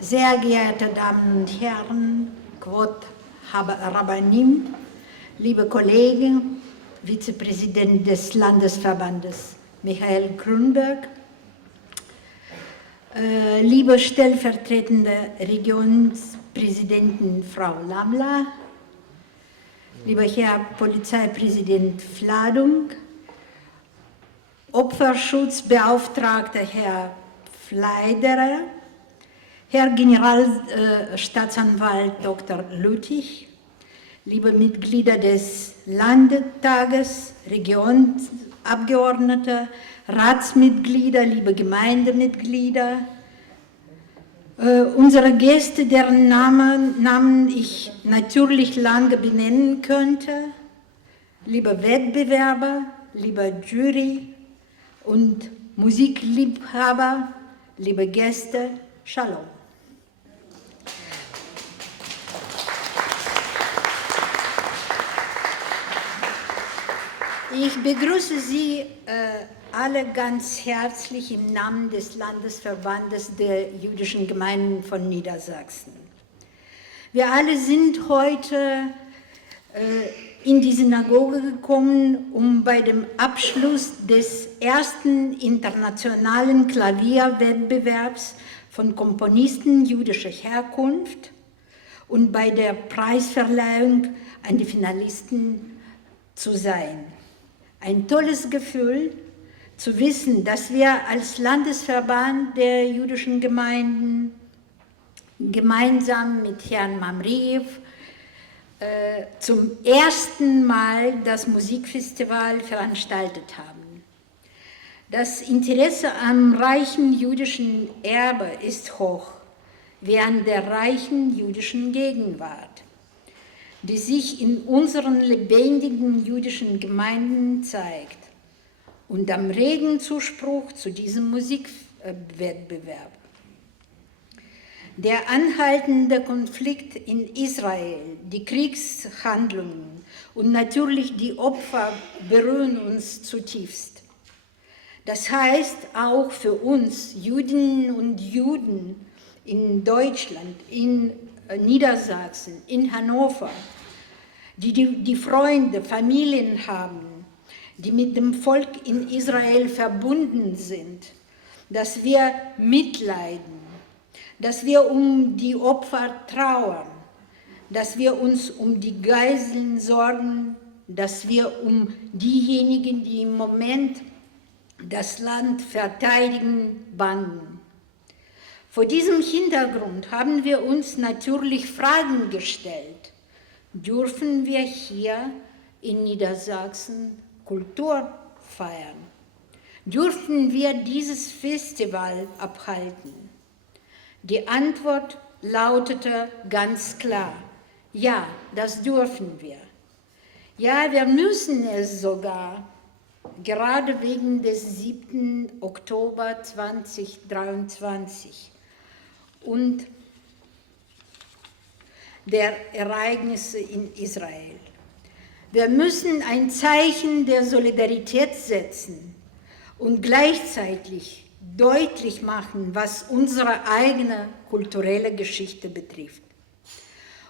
Sehr geehrte Damen und Herren, Kvod Rabbanim, liebe Kollegen, Vizepräsident des Landesverbandes Michael Grünberg, liebe stellvertretende Regionspräsidentin Frau Lamla, lieber Herr Polizeipräsident Fladung, Opferschutzbeauftragter Herr Fleiderer, Herr Generalstaatsanwalt Dr. Lüttich, liebe Mitglieder des Landtages, Regionsabgeordnete, Ratsmitglieder, liebe Gemeindemitglieder, unsere Gäste, deren Namen ich natürlich lange benennen könnte, liebe Wettbewerber, liebe Jury und Musikliebhaber, liebe Gäste, Shalom. Ich begrüße Sie alle ganz herzlich im Namen des Landesverbandes der jüdischen Gemeinden von Niedersachsen. Wir alle sind heute in die Synagoge gekommen, um bei dem Abschluss des Ersten Internationalen Klavierwettbewerbs von Komponisten jüdischer Herkunft und bei der Preisverleihung an die Finalisten zu sein. Ein tolles Gefühl, zu wissen, dass wir als Landesverband der jüdischen Gemeinden gemeinsam mit Herrn Mamriev zum ersten Mal das Musikfestival veranstaltet haben. Das Interesse am reichen jüdischen Erbe ist hoch, wie an der reichen jüdischen Gegenwart, die sich in unseren lebendigen jüdischen Gemeinden zeigt, und am regen Zuspruch zu diesem Musikwettbewerb. Der anhaltende Konflikt in Israel, die Kriegshandlungen und natürlich die Opfer berühren uns zutiefst. Das heißt auch für uns Jüdinnen und Juden in Deutschland, in Niedersachsen, in Hannover, die Freunde, Familien haben, die mit dem Volk in Israel verbunden sind, dass wir mitleiden, dass wir um die Opfer trauern, dass wir uns um die Geiseln sorgen, dass wir um diejenigen, die im Moment das Land verteidigen, bangen. Vor diesem Hintergrund haben wir uns natürlich Fragen gestellt. Dürfen wir hier in Niedersachsen Kultur feiern? Dürfen wir dieses Festival abhalten? Die Antwort lautete ganz klar: Ja, das dürfen wir. Ja, wir müssen es sogar, gerade wegen des 7. Oktober 2023 und der Ereignisse in Israel. Wir müssen ein Zeichen der Solidarität setzen und gleichzeitig deutlich machen, was unsere eigene kulturelle Geschichte betrifft.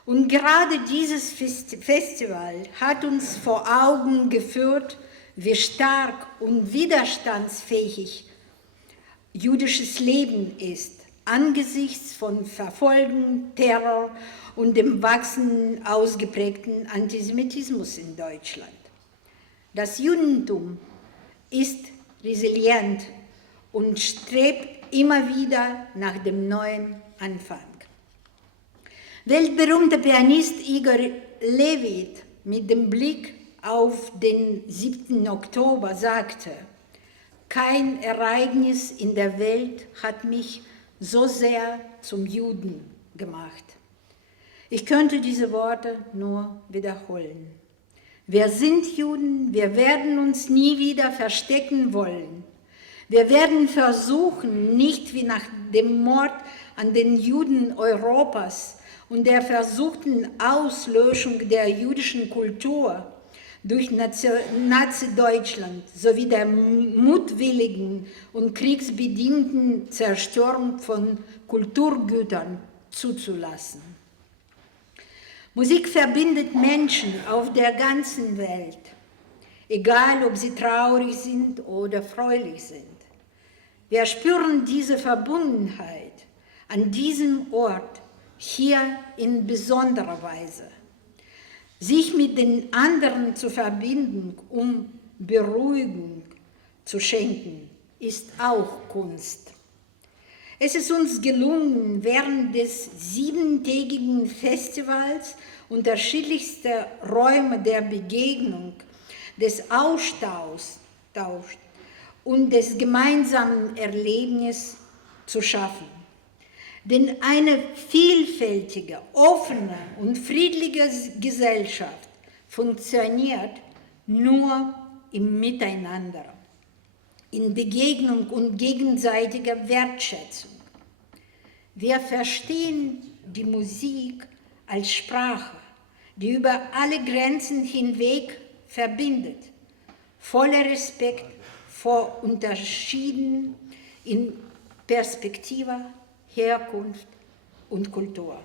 Und gerade dieses Festival hat uns vor Augen geführt, wie stark und widerstandsfähig jüdisches Leben ist, angesichts von Verfolgung, Terror und dem wachsenden, ausgeprägten Antisemitismus in Deutschland. Das Judentum ist resilient und strebt immer wieder nach dem neuen Anfang. Weltberühmter Pianist Igor Levit mit dem Blick auf den 7. Oktober sagte: Kein Ereignis in der Welt hat mich so sehr zum Juden gemacht. Ich könnte diese Worte nur wiederholen. Wir sind Juden, wir werden uns nie wieder verstecken wollen. Wir werden versuchen, nicht wie nach dem Mord an den Juden Europas und der versuchten Auslöschung der jüdischen Kultur durch Nazi-Deutschland sowie der mutwilligen und kriegsbedingten Zerstörung von Kulturgütern zuzulassen. Musik verbindet Menschen auf der ganzen Welt, egal ob sie traurig sind oder fröhlich sind. Wir spüren diese Verbundenheit an diesem Ort hier in besonderer Weise. Sich mit den anderen zu verbinden, um Beruhigung zu schenken, ist auch Kunst. Es ist uns gelungen, während des 7-tägigen Festivals unterschiedlichste Räume der Begegnung, des Austauschs und des gemeinsamen Erlebnisses zu schaffen. Denn eine vielfältige, offene und friedliche Gesellschaft funktioniert nur im Miteinander, in Begegnung und gegenseitiger Wertschätzung. Wir verstehen die Musik als Sprache, die über alle Grenzen hinweg verbindet, voller Respekt vor Unterschieden in Perspektive, Herkunft und Kultur.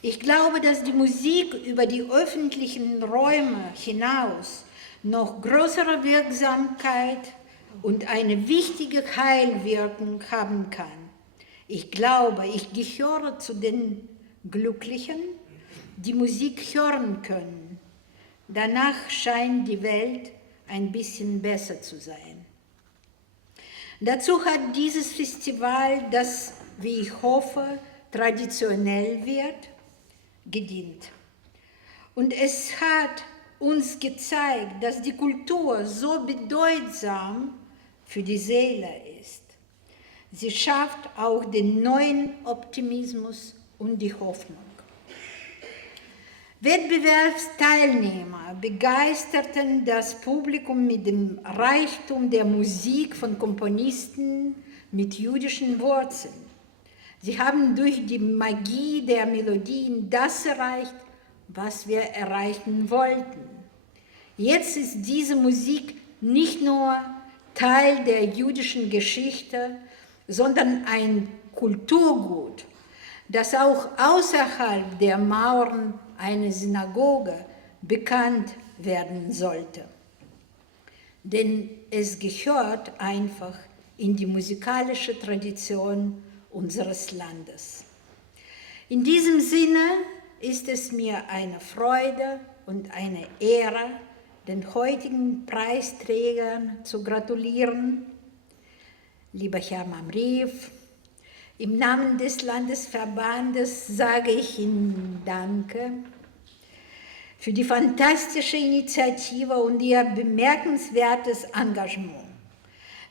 Ich glaube, dass die Musik über die öffentlichen Räume hinaus noch größere Wirksamkeit und eine wichtige Heilwirkung haben kann. Ich glaube, ich gehöre zu den Glücklichen, die Musik hören können. Danach scheint die Welt ein bisschen besser zu sein. Dazu hat dieses Festival, das, wie ich hoffe, traditionell wird, gedient. Und es hat uns gezeigt, dass die Kultur so bedeutsam für die Seele ist. Sie schafft auch den neuen Optimismus und die Hoffnung. Wettbewerbsteilnehmer begeisterten das Publikum mit dem Reichtum der Musik von Komponisten mit jüdischen Wurzeln. Sie haben durch die Magie der Melodien das erreicht, was wir erreichen wollten. Jetzt ist diese Musik nicht nur Teil der jüdischen Geschichte, sondern ein Kulturgut, das auch außerhalb der Mauern einer Synagoge bekannt werden sollte. Denn es gehört einfach in die musikalische Tradition unseres Landes. In diesem Sinne ist es mir eine Freude und eine Ehre, den heutigen Preisträgern zu gratulieren. Lieber Herr Mamriv, im Namen des Landesverbandes sage ich Ihnen Danke für die fantastische Initiative und Ihr bemerkenswertes Engagement.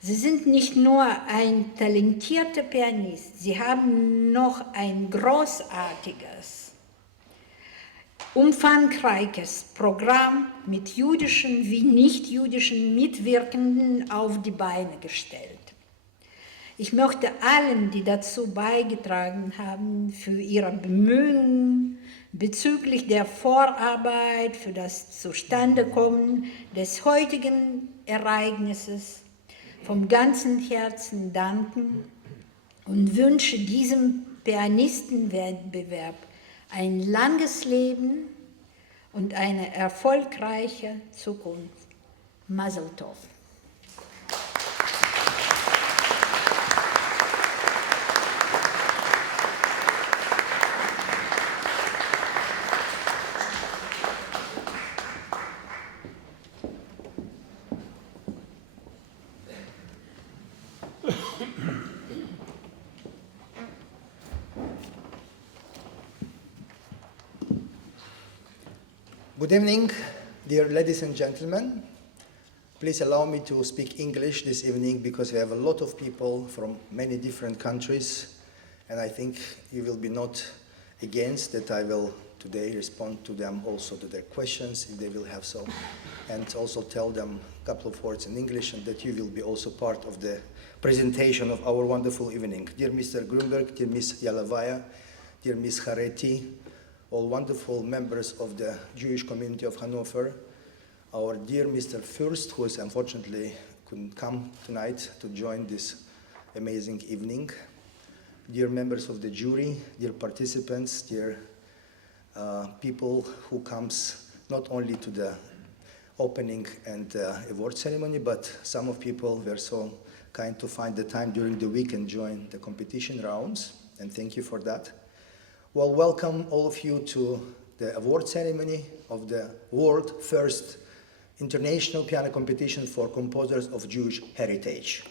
Sie sind nicht nur ein talentierter Pianist, Sie haben noch ein großartiges, umfangreiches Programm mit jüdischen wie nicht-jüdischen Mitwirkenden auf die Beine gestellt. Ich möchte allen, die dazu beigetragen haben, für ihre Bemühungen bezüglich der Vorarbeit für das Zustandekommen des heutigen Ereignisses vom ganzen Herzen danken und wünsche diesem Pianistenwettbewerb ein langes Leben und eine erfolgreiche Zukunft. Mazel Tov. Good evening, dear ladies and gentlemen. Please allow me to speak English this evening because we have a lot of people from many different countries, and I think you will be not against that I will today respond to them, also to their questions if they will have so, and also tell them a couple of words in English, and that you will be also part of the presentation of our wonderful evening. Dear Mr. Grunberg, dear Ms. Yalavaya, dear Ms. Hareti, all wonderful members of the Jewish community of Hannover, our dear Mr. Fürst, who is unfortunately couldn't come tonight to join this amazing evening, dear members of the jury, dear participants, dear people who comes not only to the opening and award ceremony, but some of people were so kind to find the time during the week and join the competition rounds, and thank you for that. Well, welcome all of you to the award ceremony of the world first international piano competition for composers of Jewish heritage.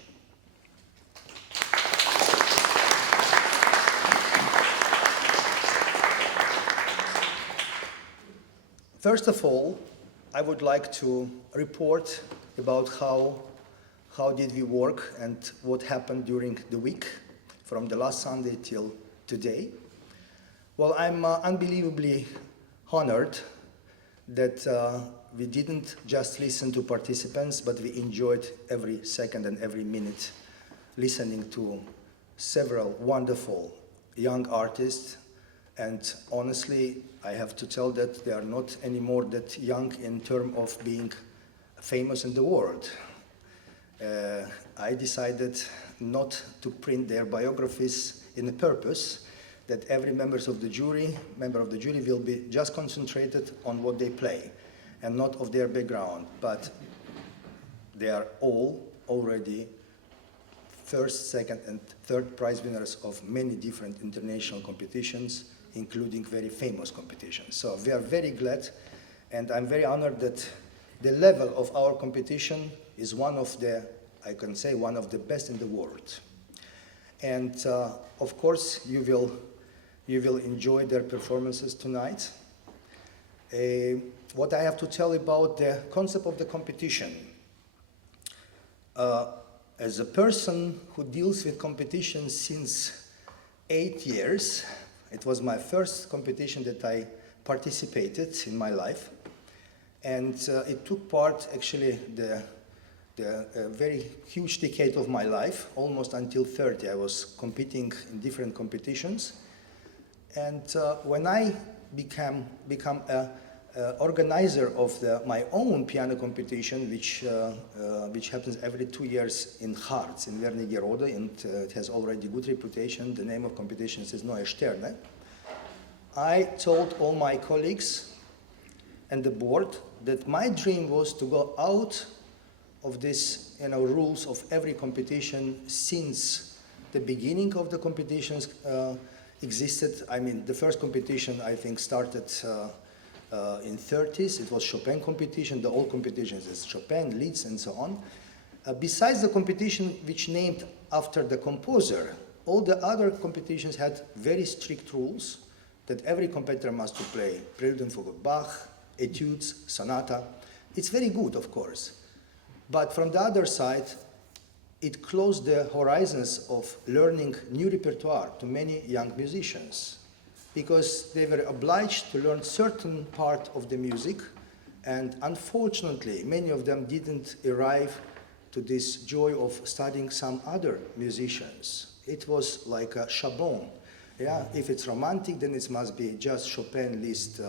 First of all, I would like to report about how did we work and what happened during the week from the last Sunday till today. Well, I'm unbelievably honored that we didn't just listen to participants, but we enjoyed every second and every minute listening to several wonderful young artists. And honestly, I have to tell that they are not anymore that young in terms of being famous in the world. I decided not to print their biographies in a purpose that every member of the jury will be just concentrated on what they play and not of their background. But they are all already first, second, and third prize winners of many different international competitions, including very famous competitions. So we are very glad, and I'm very honored that the level of our competition is one of the, I can say, one of the best in the world. And of course, you will enjoy their performances tonight. What I have to tell about the concept of the competition. As a person who deals with competition since 8 years, it was my first competition that I participated in my life. And it took part, actually, the very huge decade of my life, almost until 30. I was competing in different competitions. And when I become a organizer of my own piano competition, which happens every 2 years in Harz, in Wernigerode, and it has already good reputation. The name of competition is Neue Sterne. I told all my colleagues and the board that my dream was to go out of this, rules of every competition since the beginning of the competitions existed. I mean, the first competition, I think, started in 30s. It was Chopin competition. The old competitions is Chopin, Liszt, and so on. Besides the competition which named after the composer, all the other competitions had very strict rules that every competitor must to play Prelude and Fugue of Bach, etudes, sonata. It's very good, of course. But from the other side, it closed the horizons of learning new repertoire to many young musicians, because they were obliged to learn certain part of the music, and unfortunately, many of them didn't arrive to this joy of studying some other musicians. It was like a Chabon. Yeah, if it's romantic, then it must be just Chopin, Liszt,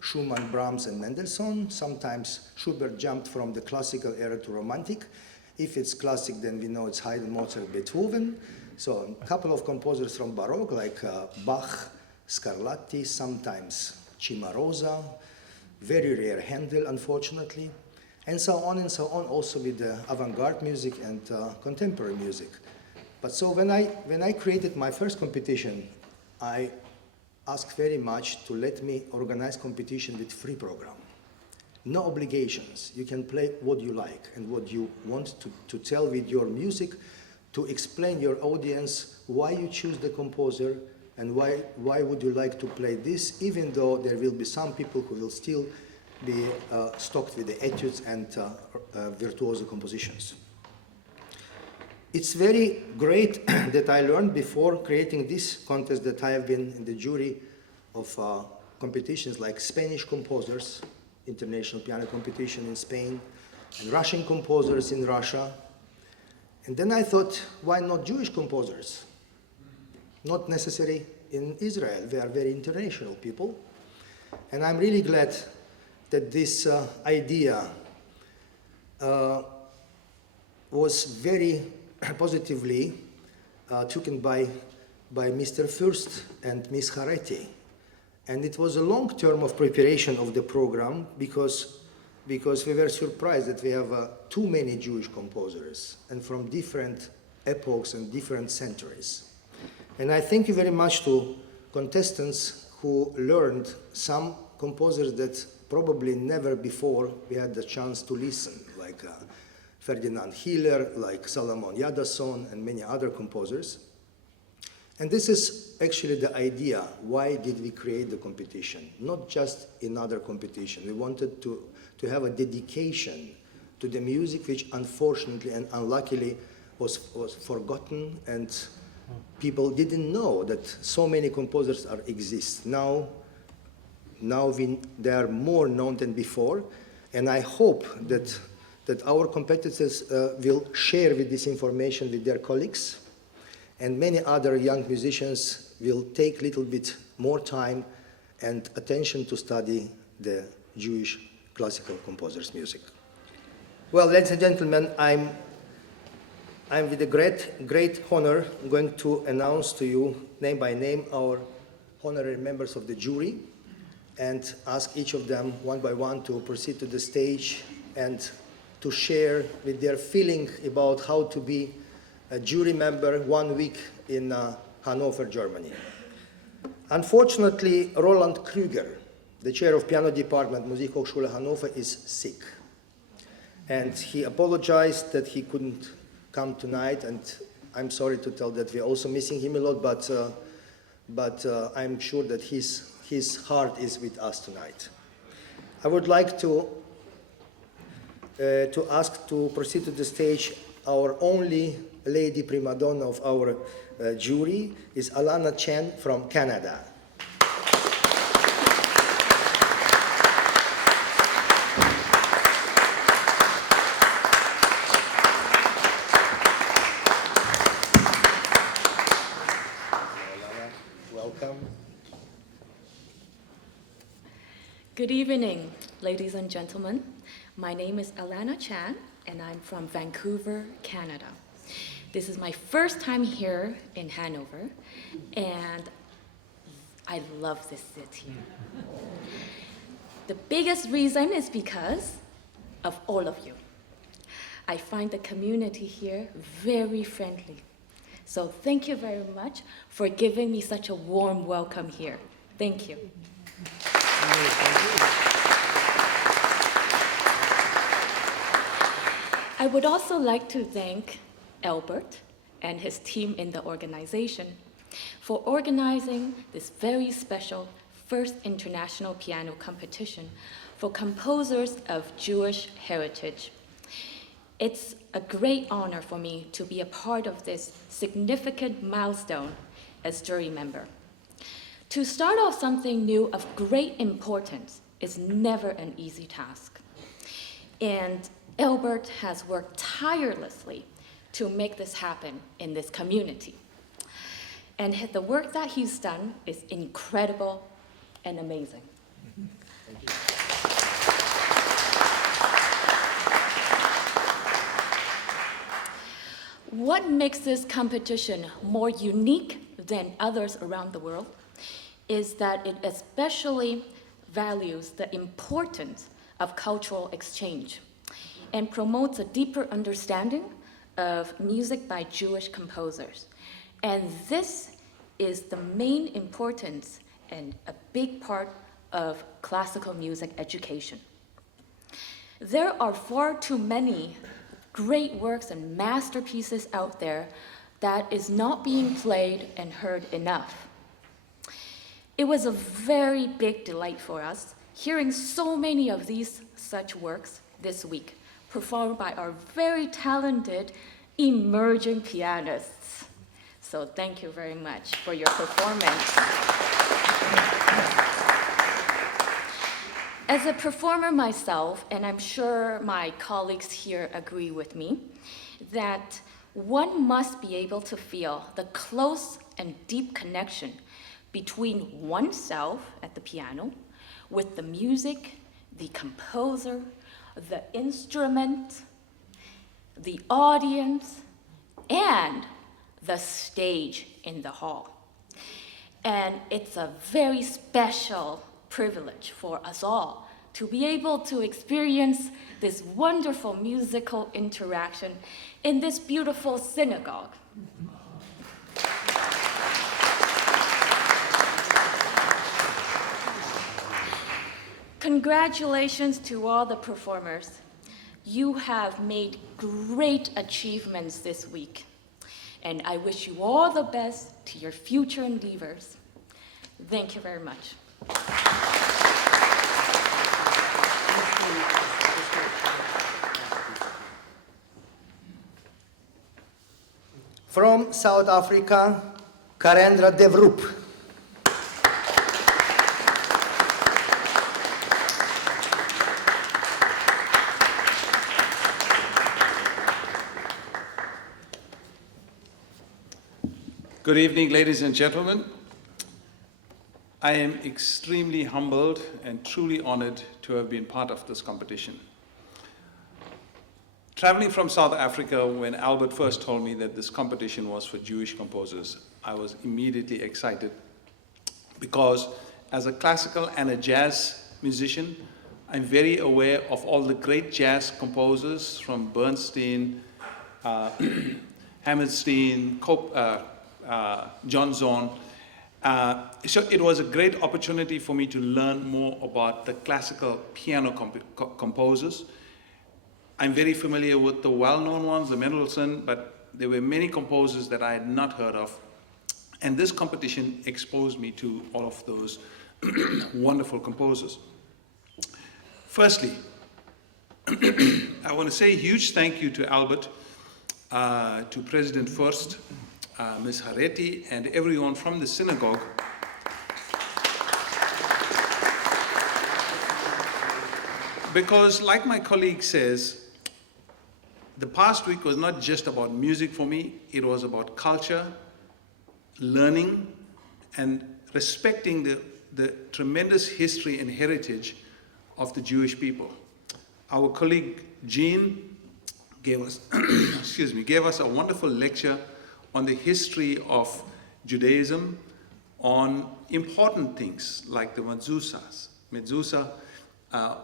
Schumann, Brahms, and Mendelssohn. Sometimes Schubert jumped from the classical era to romantic. If it's classic, then we know it's Haydn, Mozart, Beethoven. So a couple of composers from Baroque, like Bach, Scarlatti, sometimes Cimarosa, very rare Handel, unfortunately, and so on, also with the avant-garde music and contemporary music. But so when I created my first competition, I asked very much to let me organize competition with free program. No obligations. You can play what you like and what you want to tell with your music, to explain your audience why you choose the composer and why would you like to play this, even though there will be some people who will still be stocked with the etudes and virtuoso compositions. It's very great that I learned before creating this contest that I have been in the jury of competitions like Spanish composers, international piano competition in Spain, and Russian composers in Russia. And then I thought, why not Jewish composers? Not necessary in Israel. They are very international people. And I'm really glad that this idea was very positively taken by Mr. Fürst and Ms. Hareti. And it was a long term of preparation of the program because we were surprised that we have too many Jewish composers and from different epochs and different centuries. And I thank you very much to contestants who learned some composers that probably never before we had the chance to listen, like Ferdinand Hiller, like Salomon Yadason, and many other composers. And this is actually the idea. Why did we create the competition? Not just another competition. We wanted to have a dedication to the music which unfortunately and unluckily was forgotten, and people didn't know that so many composers exist. Now they are more known than before, and I hope that our competitors will share with this information with their colleagues, and many other young musicians will take a little bit more time and attention to study the Jewish classical composers' music. Well, ladies and gentlemen, I'm with a great honor going to announce to you, name by name, our honorary members of the jury, and ask each of them one by one to proceed to the stage and to share with their feeling about how to be a jury member 1 week in Hannover, Germany. Unfortunately, Roland Krüger, the chair of piano department, Musikhochschule Hannover, is sick. And he apologized that he couldn't come tonight, and I'm sorry to tell that we're also missing him a lot, but I'm sure that his heart is with us tonight. I would like to ask to proceed to the stage our only lady prima donna of our jury is Alana Chen from Canada. Welcome. Good evening, ladies and gentlemen. My name is Alana Chan, and I'm from Vancouver, Canada. This is my first time here in Hanover, and I love this city. The biggest reason is because of all of you. I find the community here very friendly. So thank you very much for giving me such a warm welcome here. Thank you. I would also like to thank Albert and his team in the organization for organizing this very special First International Piano Competition for composers of Jewish heritage. It's a great honor for me to be a part of this significant milestone as jury member. To start off something new of great importance is never an easy task. And Albert has worked tirelessly to make this happen in this community. And the work that he's done is incredible and amazing. Thank you. What makes this competition more unique than others around the world is that it especially values the importance of cultural exchange and promotes a deeper understanding of music by Jewish composers. And this is the main importance and a big part of classical music education. There are far too many great works and masterpieces out there that is not being played and heard enough. It was a very big delight for us hearing so many of these such works this week, performed by our very talented emerging pianists. So thank you very much for your performance. As a performer myself, and I'm sure my colleagues here agree with me, that one must be able to feel the close and deep connection between oneself at the piano with the music, the composer, the instrument, the audience, and the stage in the hall. And it's a very special privilege for us all to be able to experience this wonderful musical interaction in this beautiful synagogue. Congratulations to all the performers. You have made great achievements this week, and I wish you all the best to your future endeavors. Thank you very much. From South Africa, Karendra Devrup. Good evening, ladies and gentlemen. I am extremely humbled and truly honored to have been part of this competition. Traveling from South Africa, when Albert first told me that this competition was for Jewish composers, I was immediately excited because as a classical and a jazz musician, I'm very aware of all the great jazz composers from Bernstein, Hammerstein, John Zorn. So it was a great opportunity for me to learn more about the classical piano composers. I'm very familiar with the well-known ones, the Mendelssohn, but there were many composers that I had not heard of. And this competition exposed me to all of those wonderful composers. Firstly, I want to say a huge thank you to Albert, to President First, Ms. Hareti, and everyone from the synagogue because, like my colleague says, the past week was not just about music for me, it was about culture, learning, and respecting the tremendous history and heritage of the Jewish people. Our colleague Jean gave us, gave us a wonderful lecture on the history of Judaism, on important things like the mezuzah,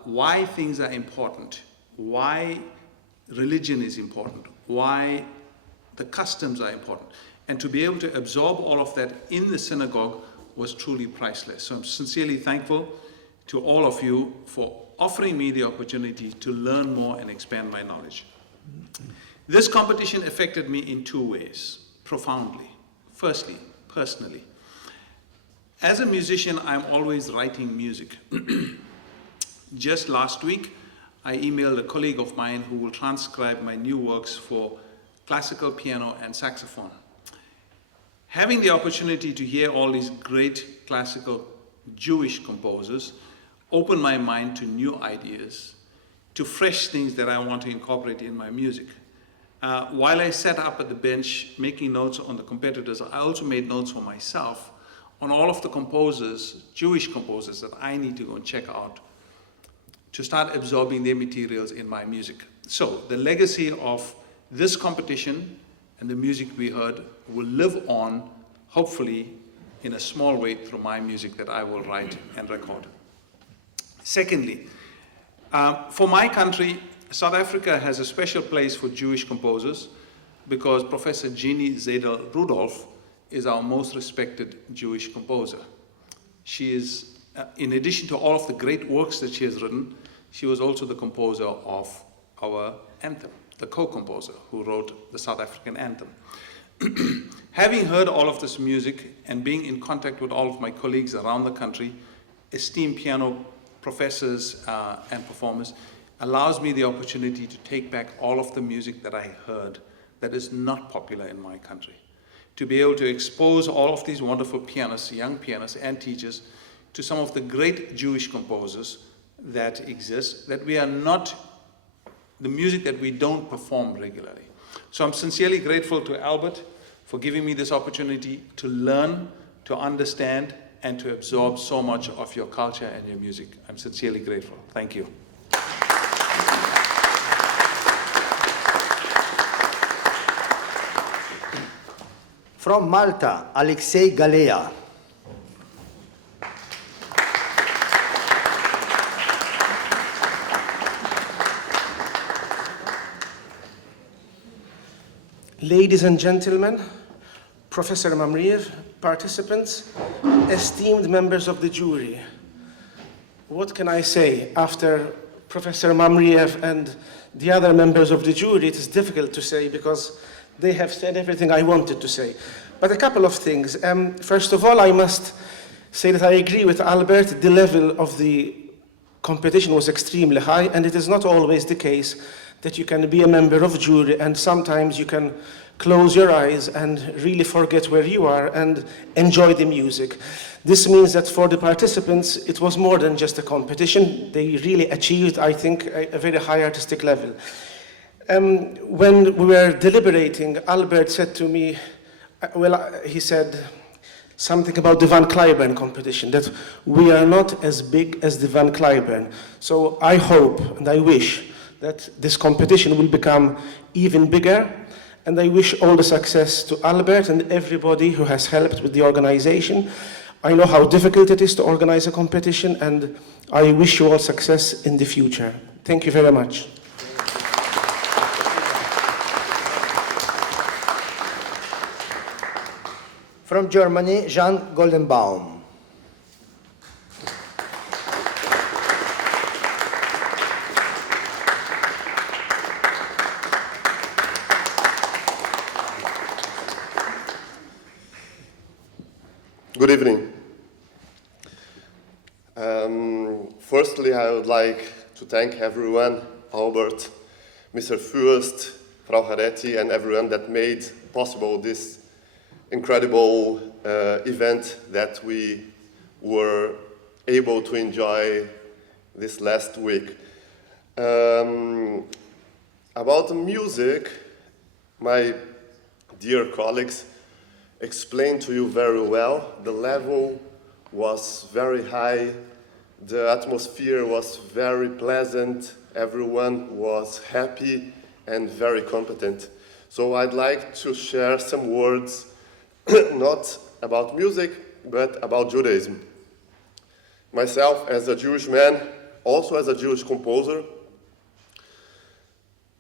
why things are important, why religion is important, why the customs are important. And to be able to absorb all of that in the synagogue was truly priceless. So I'm sincerely thankful to all of you for offering me the opportunity to learn more and expand my knowledge. This competition affected me in two ways, profoundly. Firstly, personally. As a musician, I'm always writing music. Just last week, I emailed a colleague of mine who will transcribe my new works for classical piano and saxophone. Having the opportunity to hear all these great classical Jewish composers opened my mind to new ideas, to fresh things that I want to incorporate in my music. While I sat up at the bench making notes on the competitors, I also made notes for myself on all of the composers, Jewish composers, that I need to go and check out to start absorbing their materials in my music. So the legacy of this competition and the music we heard will live on, hopefully, in a small way through my music that I will write and record. Secondly, for my country, South Africa has a special place for Jewish composers because Professor Jeannie Zedel-Rudolph is our most respected Jewish composer. She is, in addition to all of the great works that she has written, she was also the composer of our anthem, the co-composer who wrote the South African anthem. Having heard all of this music and being in contact with all of my colleagues around the country, esteemed piano professors and performers, allows me the opportunity to take back all of the music that I heard that is not popular in my country. To be able to expose all of these wonderful pianists, young pianists and teachers, to some of the great Jewish composers that exist, that we are not, the music that we don't perform regularly. So I'm sincerely grateful to Albert for giving me this opportunity to learn, to understand, and to absorb so much of your culture and your music. I'm sincerely grateful. Thank you. From Malta, Alexei Galea. Ladies and gentlemen, Professor Mamrir, participants, esteemed members of the jury, what can I say? After Professor Mamriev and the other members of the jury, it is difficult to say because they have said everything I wanted to say. But a couple of things. First of all, I must say that I agree with Albert. The level of the competition was extremely high, and it is not always the case that you can be a member of jury and sometimes you can close your eyes and really forget where you are and enjoy the music. This means that for the participants, it was more than just a competition. They really achieved, I think, a very high artistic level. When we were deliberating, Albert said to me, he said something about the Van Cliburn competition, that we are not as big as the Van Cliburn. So I hope and I wish that this competition will become even bigger, and I wish all the success to Albert and everybody who has helped with the organization. I know how difficult it is to organize a competition, and I wish you all success in the future. Thank you very much. From Germany, Jean Goldenbaum. Good evening. Firstly, I would like to thank everyone, Albert, Mr. Fürst, Frau Haretti, and everyone that made possible this incredible event that we were able to enjoy this last week. About the music, my dear colleagues explained to you very well. The level was very high, the atmosphere was very pleasant, everyone was happy and very competent. So I'd like to share some words, not about music, but about Judaism. Myself, as a Jewish man, also as a Jewish composer,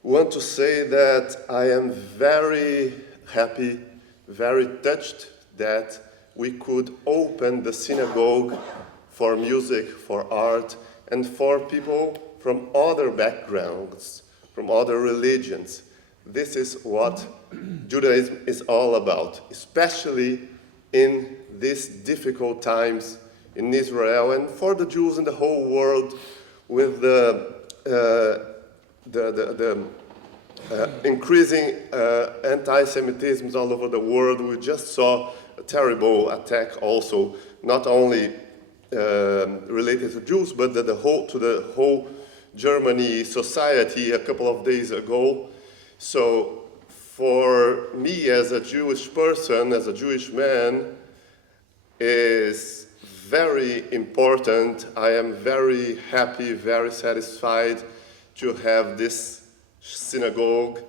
want to say that I am very happy, very touched that we could open the synagogue for music, for art, and for people from other backgrounds, from other religions. This is what Judaism is all about, especially in these difficult times in Israel and for the Jews in the whole world with the increasing anti-Semitism all over the world. We just saw a terrible attack also, not only related to Jews, but to the whole Germany society a couple of days ago. So for me as a Jewish person, as a Jewish man, is very important. I am very happy, very satisfied to have this synagogue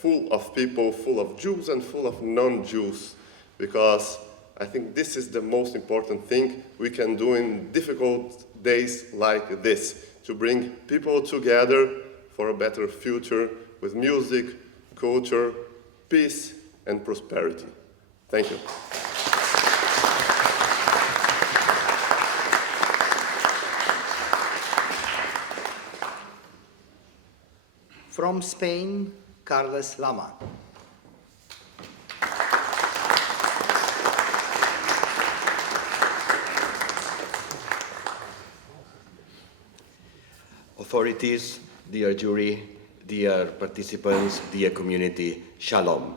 full of people, full of Jews and full of non-Jews, because I think this is the most important thing we can do in difficult days like this, to bring people together for a better future with music, culture, peace, and prosperity. Thank you. From Spain, Carles Lama. Authorities, dear jury, dear participants, dear community, Shalom.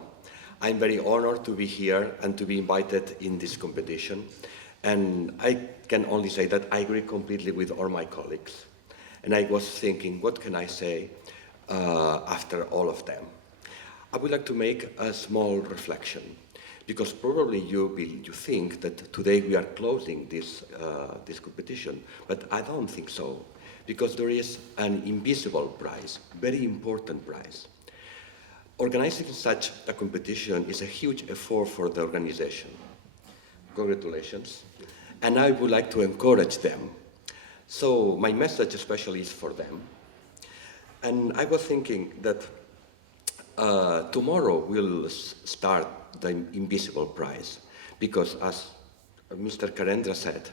I'm very honored to be here and to be invited in this competition. And I can only say that I agree completely with all my colleagues. And I was thinking, what can I say after all of them? I would like to make a small reflection, because probably you think that today we are closing this competition, but I don't think so, because there is an invisible prize, very important prize. Organizing such a competition is a huge effort for the organization. Congratulations. And I would like to encourage them. So my message especially is for them. And I was thinking that tomorrow we'll start the Invisible Prize, because as Mr. Karendra said,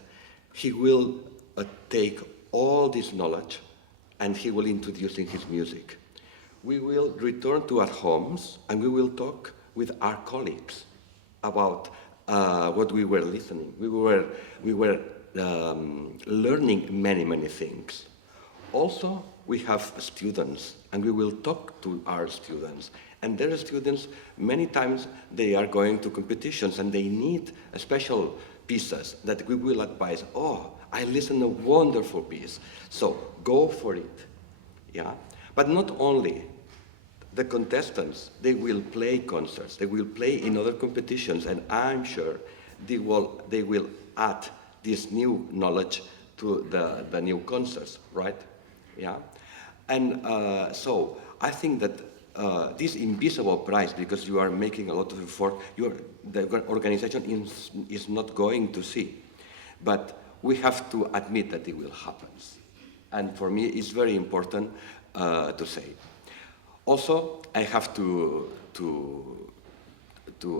he will take all this knowledge and he will introduce in his music. We will return to our homes and we will talk with our colleagues about what we were listening. We were learning many things. Also, we have students and we will talk to our students. And their students, many times they are going to competitions and they need special pieces that we will advise. Oh, I listened to a wonderful piece. So go for it. Yeah? But not only the contestants, they will play concerts, they will play in other competitions, and I'm sure they will add this new knowledge to the new concerts, right? Yeah? And so I think that this invisible prize, because you are making a lot of effort, the organization is not going to see. But we have to admit that it will happen. And for me, it's very important to say. Also, I have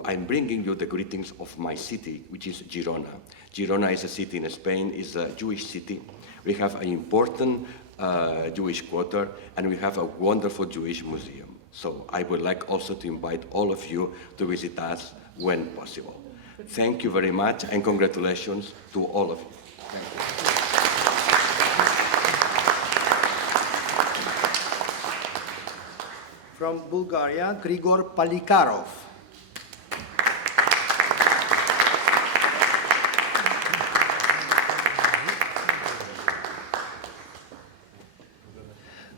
I'm bringing you the greetings of my city, which is Girona. Girona is a city in Spain, is a Jewish city. We have an important Jewish quarter, and we have a wonderful Jewish museum. So I would like also to invite all of you to visit us when possible. Thank you very much, and congratulations to all of you. Thank you. From Bulgaria, Grigor Palikarov.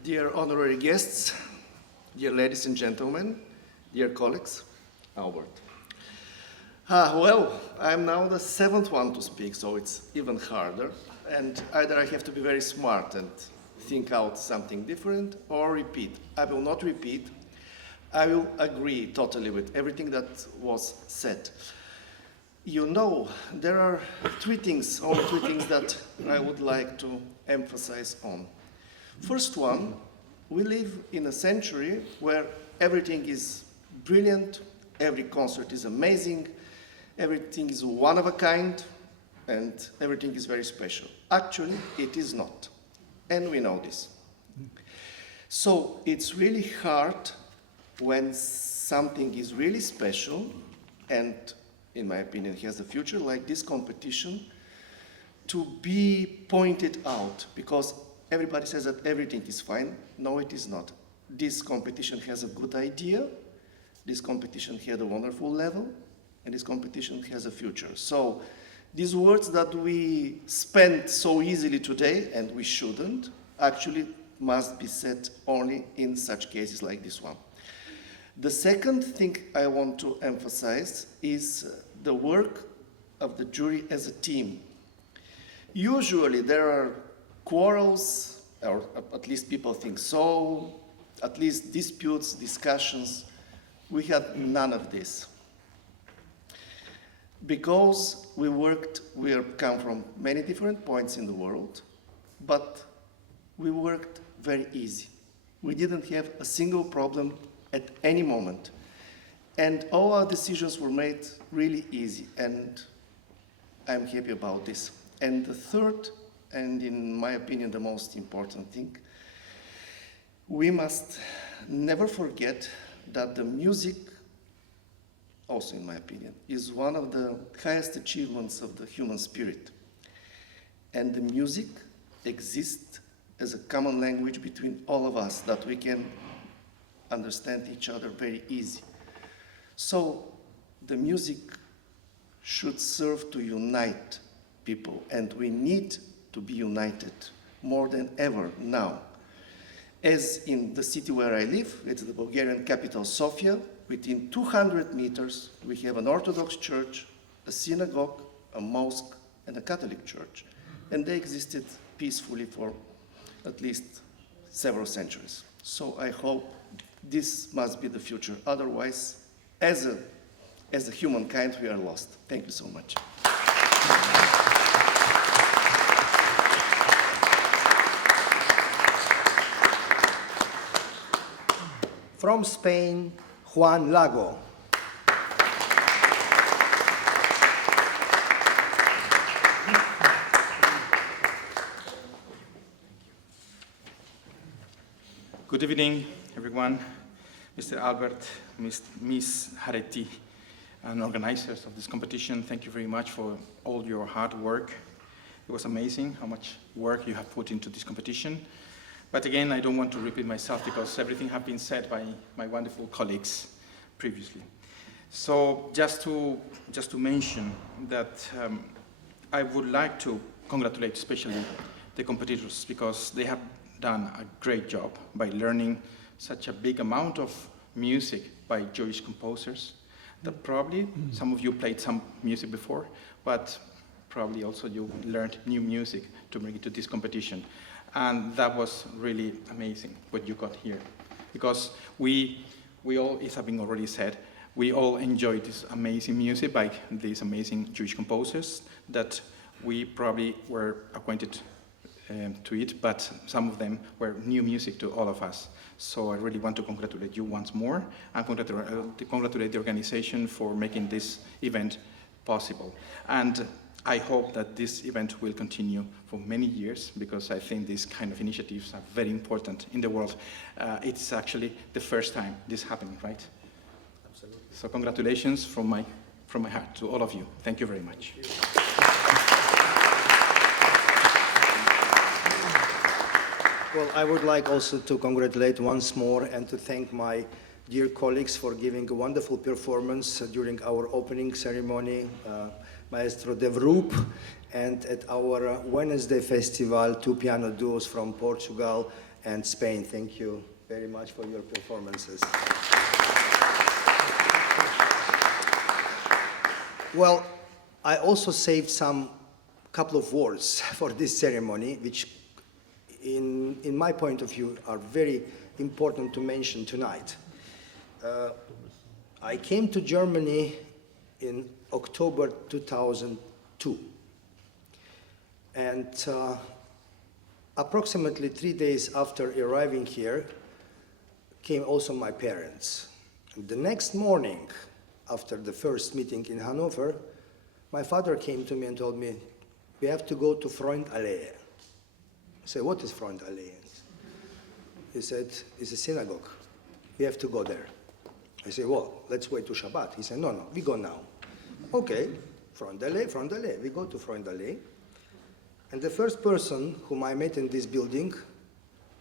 Dear honorary guests, dear ladies and gentlemen, dear colleagues, Albert. Well, I'm now the seventh one to speak, so it's even harder. And either I have to be very smart and think out something different or repeat. I will not repeat. I will agree totally with everything that was said. You know, there are only three things that I would like to emphasize on. First one, we live in a century where everything is brilliant, every concert is amazing, everything is one of a kind, and everything is very special. Actually, it is not, and we know this. So it's really hard when something is really special, and in my opinion has a future, like this competition, to be pointed out, because everybody says that everything is fine. No, it is not. This competition has a good idea, this competition had a wonderful level, and this competition has a future. So these words that we spend so easily today, and we shouldn't, actually must be said only in such cases like this one. The second thing I want to emphasize is the work of the jury as a team. Usually there are quarrels, or at least people think so, at least disputes, discussions. We had none of this. Because we come from many different points in the world, but we worked very easy. We didn't have a single problem at any moment. And all our decisions were made really easy, and I'm happy about this. And the third, and in my opinion the most important thing, we must never forget that the music, also in my opinion, is one of the highest achievements of the human spirit. And the music exists as a common language between all of us that we can understand each other very easy. So the music should serve to unite people, and we need to be united more than ever now. As in the city where I live, it's the Bulgarian capital, Sofia. Within 200 meters, we have an Orthodox church, a synagogue, a mosque, and a Catholic church. And they existed peacefully for at least several centuries. So I hope This must be the future. Otherwise, as a humankind, we are lost. Thank you so much. From Spain, Juan Lago. Good evening, everyone. Mr. Albert, Ms. Hareti, and organizers of this competition, thank you very much for all your hard work. It was amazing how much work you have put into this competition. But again, I don't want to repeat myself because everything has been said by my wonderful colleagues previously. So just to mention that I would like to congratulate especially the competitors because they have done a great job by learning such a big amount of music by Jewish composers that probably some of you played some music before, but probably also you learned new music to bring it to this competition. And that was really amazing what you got here. Because we all, as have been already said, we all enjoyed this amazing music by these amazing Jewish composers that we probably were acquainted to it, but some of them were new music to all of us. So I really want to congratulate you once more and congratulate the organization for making this event possible. And I hope that this event will continue for many years because I think these kind of initiatives are very important in the world. It's actually the first time this happened, right? Absolutely. So congratulations from my heart to all of you. Thank you very much. Well, I would like also to congratulate once more and to thank my dear colleagues for giving a wonderful performance during our opening ceremony, Maestro De Vroep, and at our Wednesday festival, 2 piano duos from Portugal and Spain. Thank you very much for your performances. Well, I also saved some couple of words for this ceremony, which in my point of view are very important to mention tonight. I came to Germany in October 2002. And approximately 3 days after arriving here came also my parents. And the next morning, after the first meeting in Hannover, my father came to me and told me, we have to go to Freundallee. I said, what is Freundallee? He said, it's a synagogue. We have to go there. I said, well, let's wait to Shabbat. He said, no, we go now. Okay, Freundallee. We go to Freundallee. And the first person whom I met in this building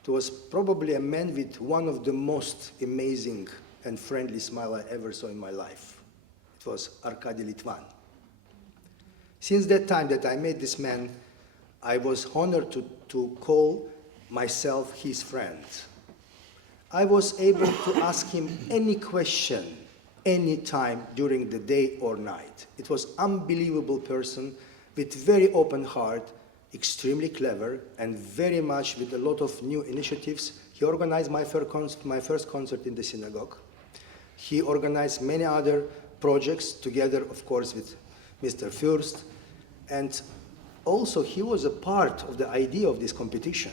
was probably a man with one of the most amazing and friendly smile I ever saw in my life. It was Arkady Litvan. Since that time that I met this man, I was honored to call myself his friend. I was able to ask him any question, any time during the day or night. It was an unbelievable person with very open heart, extremely clever, and very much with a lot of new initiatives. He organized my first concert in the synagogue. He organized many other projects together, of course, with Mr. Fürst. And also, he was a part of the idea of this competition.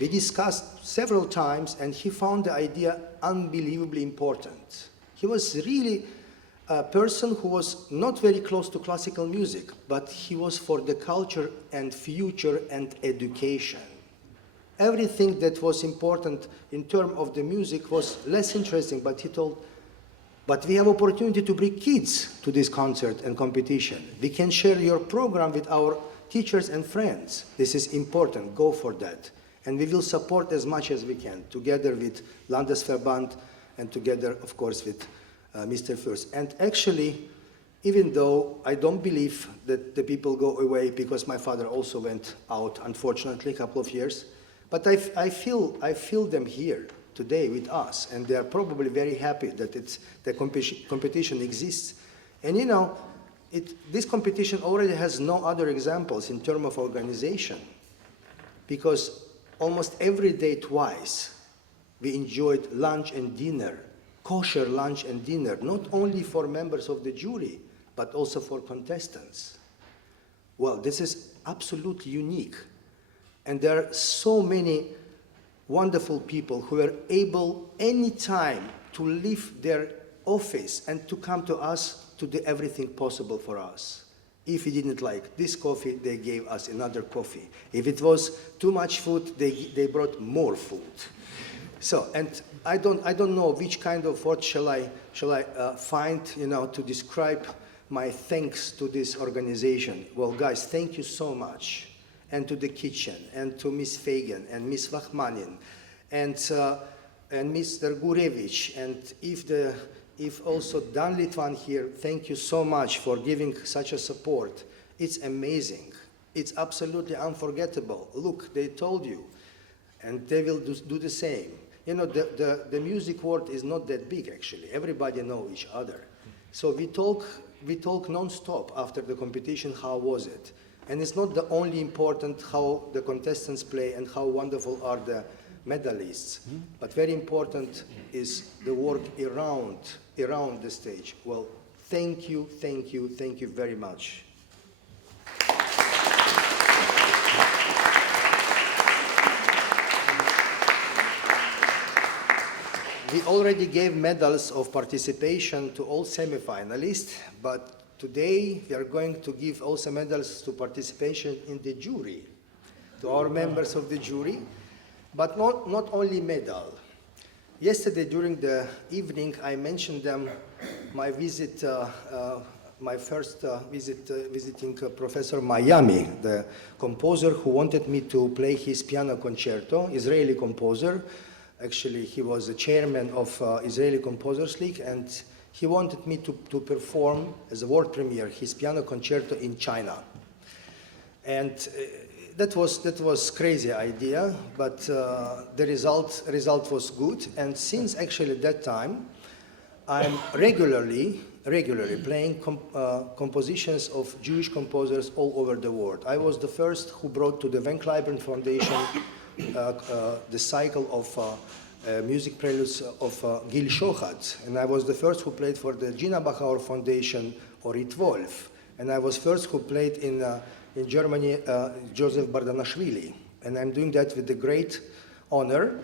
We discussed several times, and he found the idea unbelievably important. He was really a person who was not very close to classical music, but he was for the culture and future and education. Everything that was important in terms of the music was less interesting, but he told, but we have opportunity to bring kids to this concert and competition. We can share your program with our teachers and friends. This is important, go for that. And we will support as much as we can, together with Landesverband and together, of course, with Mr. Fürst. And actually, even though I don't believe that the people go away, because my father also went out, unfortunately, a couple of years, but I feel them here today with us, and they are probably very happy that the competition exists. And you know, this competition already has no other examples in terms of organization, because almost every day twice We enjoyed lunch and dinner, kosher lunch and dinner, not only for members of the jury, but also for contestants. Well, this is absolutely unique. And there are so many wonderful people who are able anytime to leave their office and to come to us to do everything possible for us. If we didn't like this coffee, they gave us another coffee. If it was too much food, they brought more food. So, and I don't know which kind of word shall I find, to describe my thanks to this organization. Well, guys, thank you so much. And to the kitchen, and to Miss Fagan, and Miss Vachmanin, and Mr. Gurevich, and if also Dan Litvan here, thank you so much for giving such a support. It's amazing. It's absolutely unforgettable. Look, they told you, and they will do the same. The music world is not that big, actually. Everybody knows each other. So we talk non-stop after the competition, how was it? And it's not the only important how the contestants play and how wonderful are the medalists, but very important is the work around the stage. Well, thank you very much. We already gave medals of participation to all semifinalists, but today we are going to give also medals to participation in the jury, to our members of the jury, but not only medal. Yesterday during the evening I mentioned them my visit, my first visit visiting Professor Miami, the composer who wanted me to play his piano concerto, Israeli composer. Actually, he was the chairman of Israeli Composers League, and he wanted me to perform as a world premiere his piano concerto in China. And that was crazy idea, but the result was good. And since actually that time, I'm regularly playing compositions of Jewish composers all over the world. I was the first who brought to the Van Cliburn Foundation the cycle of music preludes of Gil Shohat, and I was the first who played for the Gina Bachauer Foundation Orit Wolf, and I was first who played in Germany Joseph Bardanashvili, and I'm doing that with the great honor.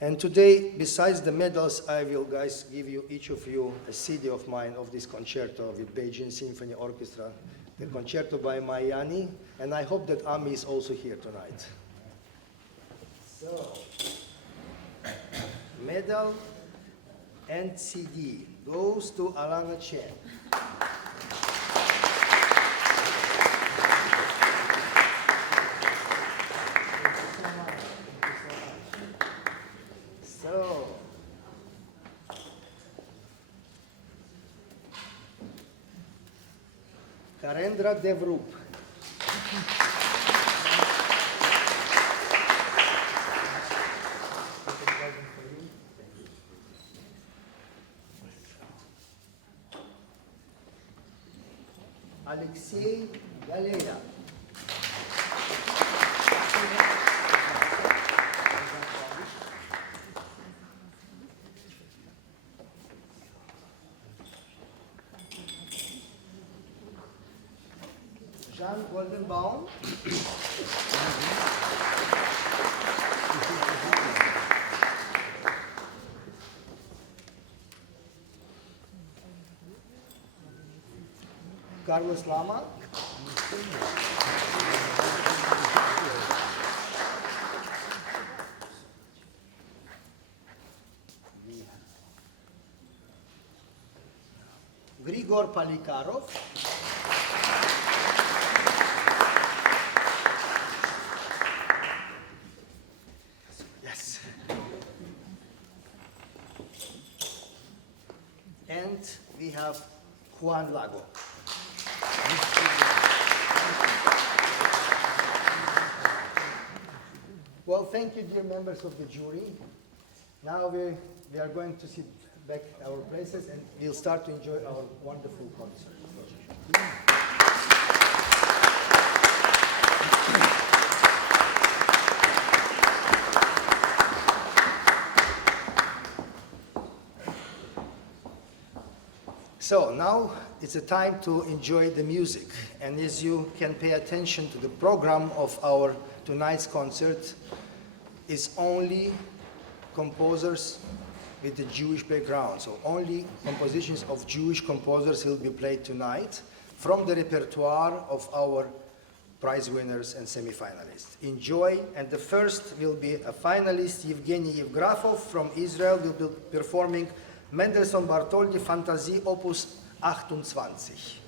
And today, besides the medals, I will, guys, give you each of you a CD of mine of this concerto with Beijing Symphony Orchestra, the concerto by Mayani, and I hope that Ami is also here tonight. So, medal and CD goes to Alana Chen. So, Karendra Devrup. Alexei Galera. Jean Goldenbaum. Carlos Lama. Grigor Polikarov. Yes. And we have Juan Lago. Well, thank you, dear members of the jury. Now we are going to sit back in our places and we'll start to enjoy our wonderful concert. So now it's a time to enjoy the music. And as you can pay attention to the program of our tonight's concert, is only composers with a Jewish background. So only compositions of Jewish composers will be played tonight from the repertoire of our prize winners and semi-finalists. Enjoy, and the first will be a finalist, Yevgeny Yevgrafov from Israel, will be performing Mendelssohn Bartholdy Fantasie Opus 28.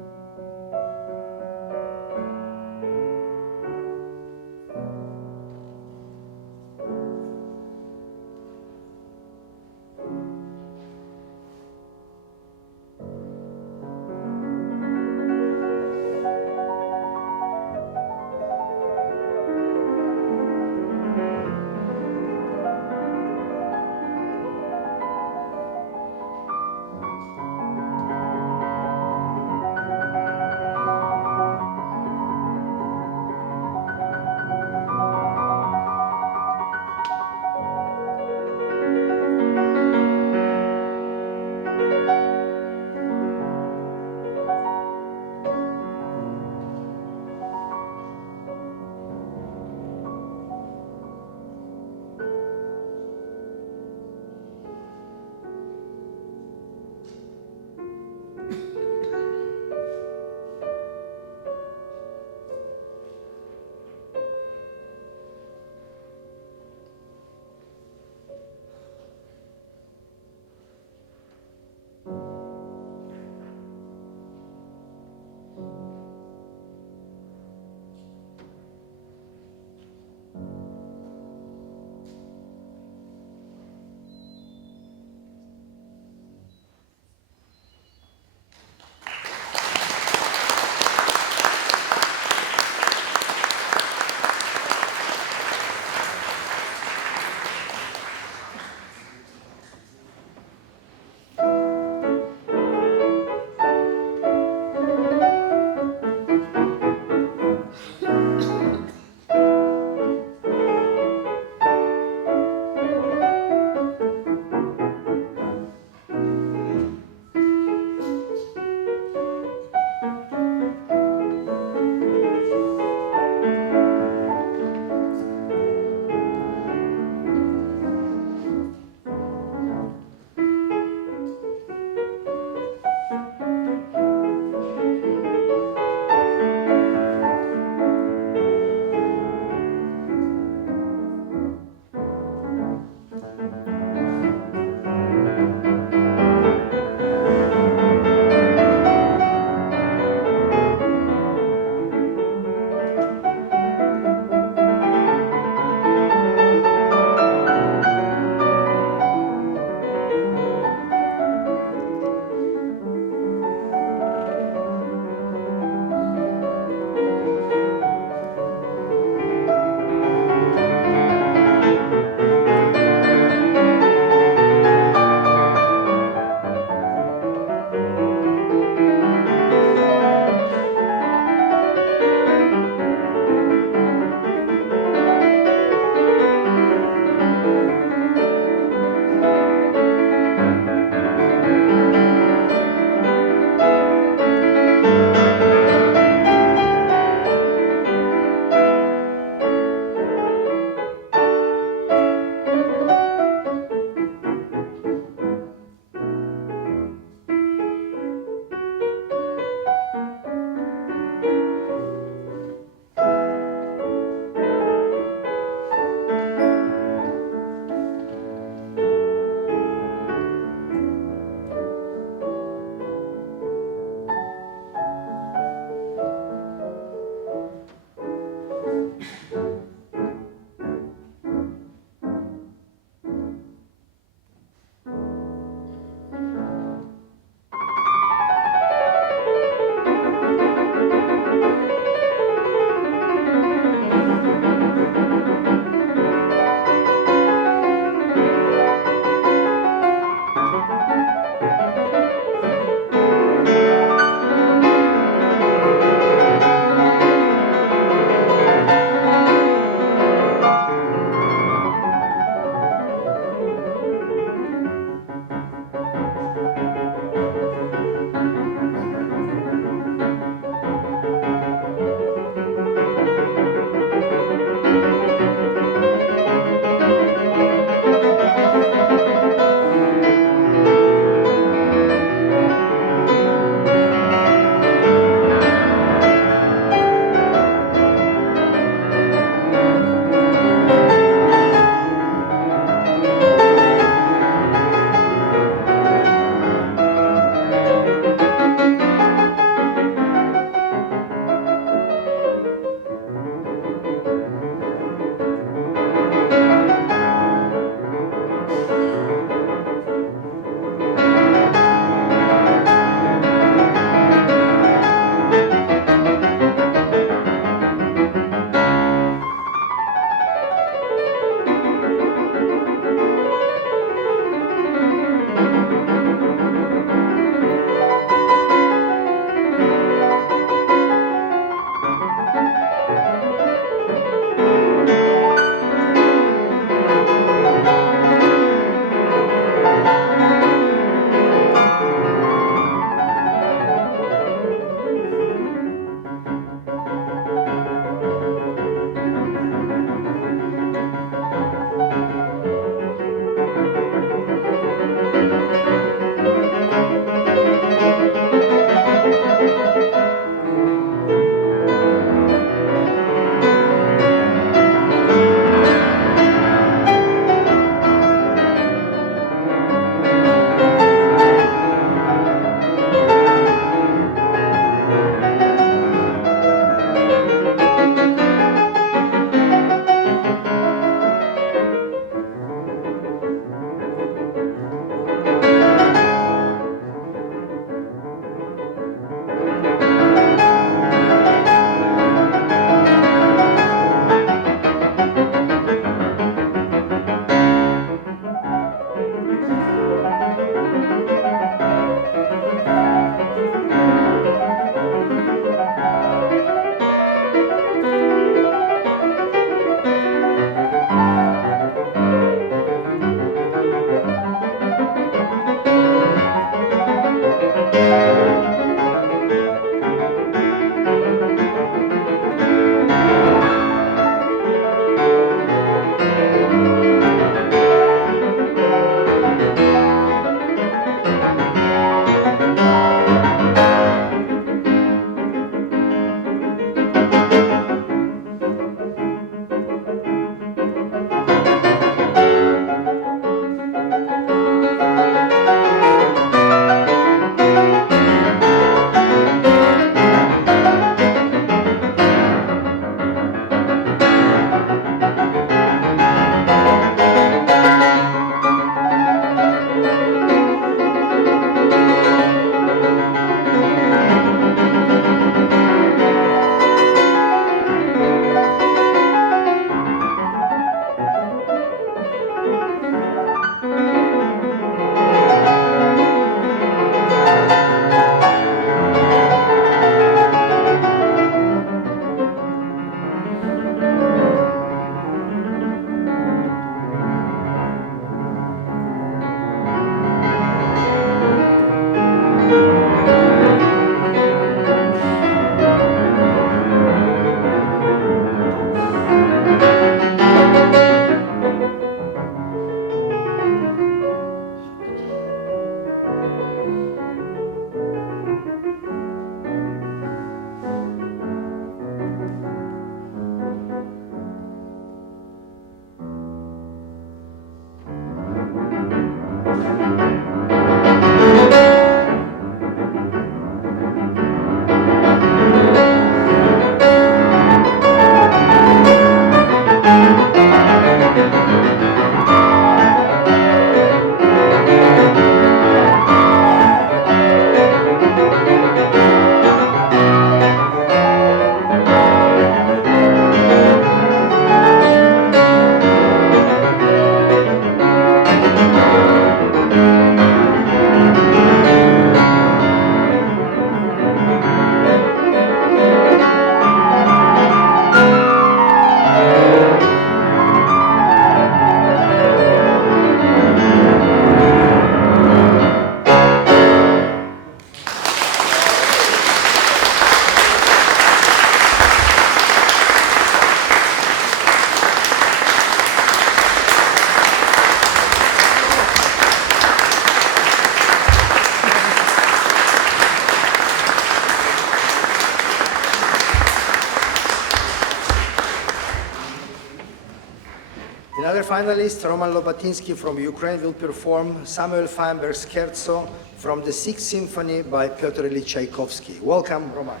finalist, Roman Lobatinsky from Ukraine, will perform Samuel Feinberg's Scherzo from the Sixth Symphony by Pyotr Ilyich Tchaikovsky. Welcome, Roman.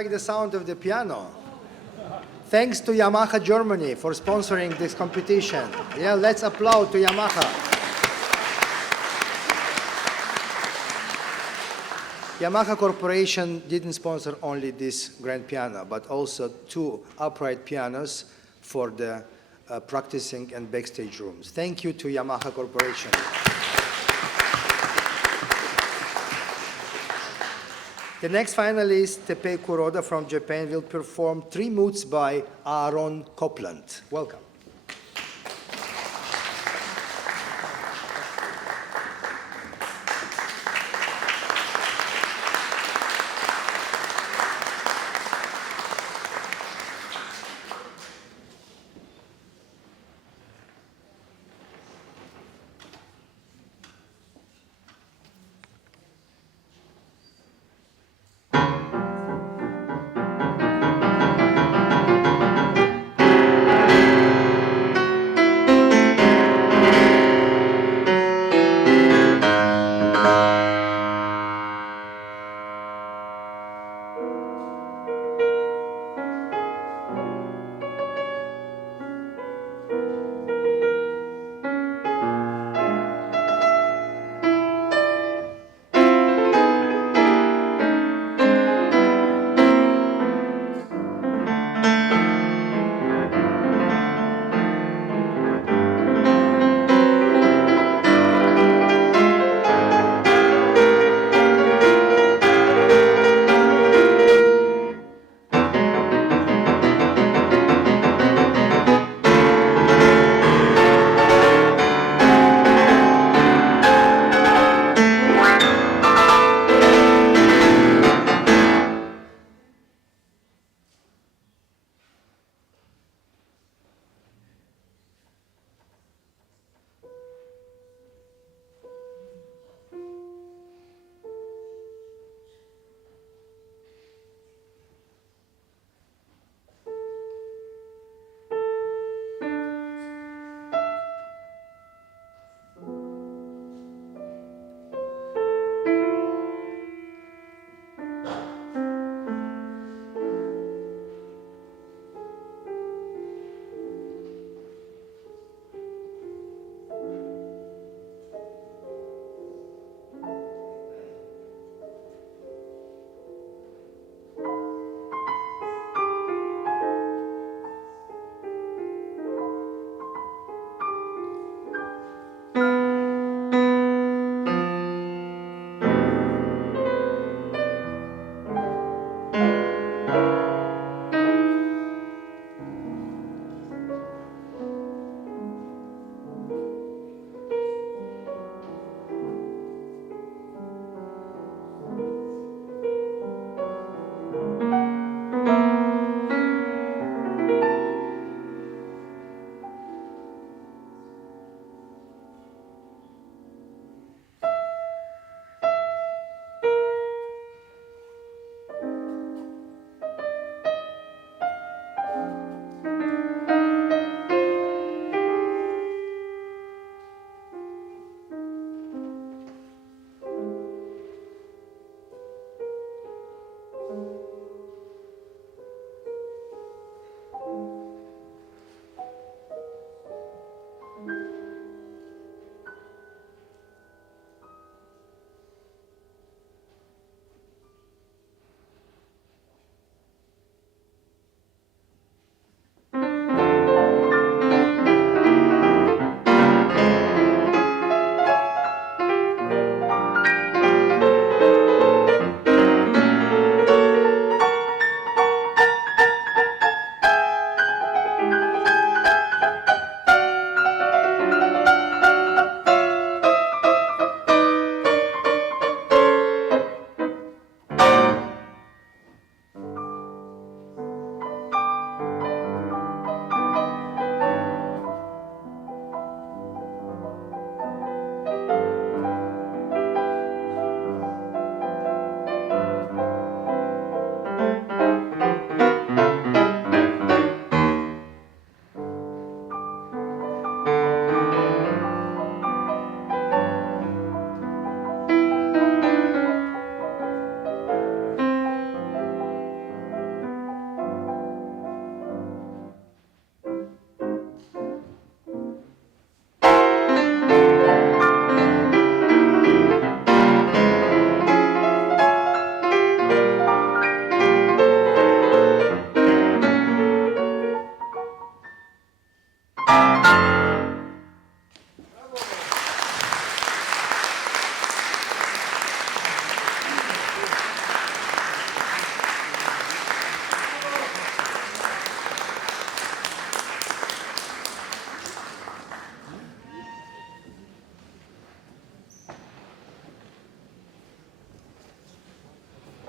like the sound of the piano. Thanks to Yamaha Germany for sponsoring this competition. Yeah, let's applaud to Yamaha. Yamaha Corporation didn't sponsor only this grand piano, but also 2 upright pianos for the practicing and backstage rooms. Thank you to Yamaha Corporation. The next finalist, Teppei Kuroda from Japan, will perform 3 moods by Aaron Copland. Welcome.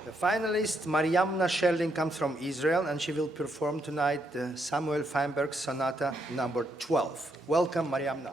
The finalist, Mariamna Sherling, comes from Israel, and she will perform tonight the Samuel Feinberg Sonata number 12. Welcome, Mariamna.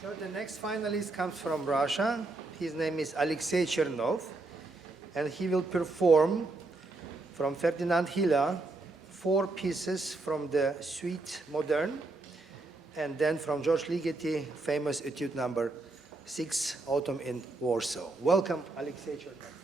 So the next finalist comes from Russia. His name is Alexei Chernov, and he will perform from Ferdinand Hila 4 pieces from the Suite Moderne, and then from George Ligeti, famous etude number 6, Autumn in Warsaw. Welcome, Alexei Chernov.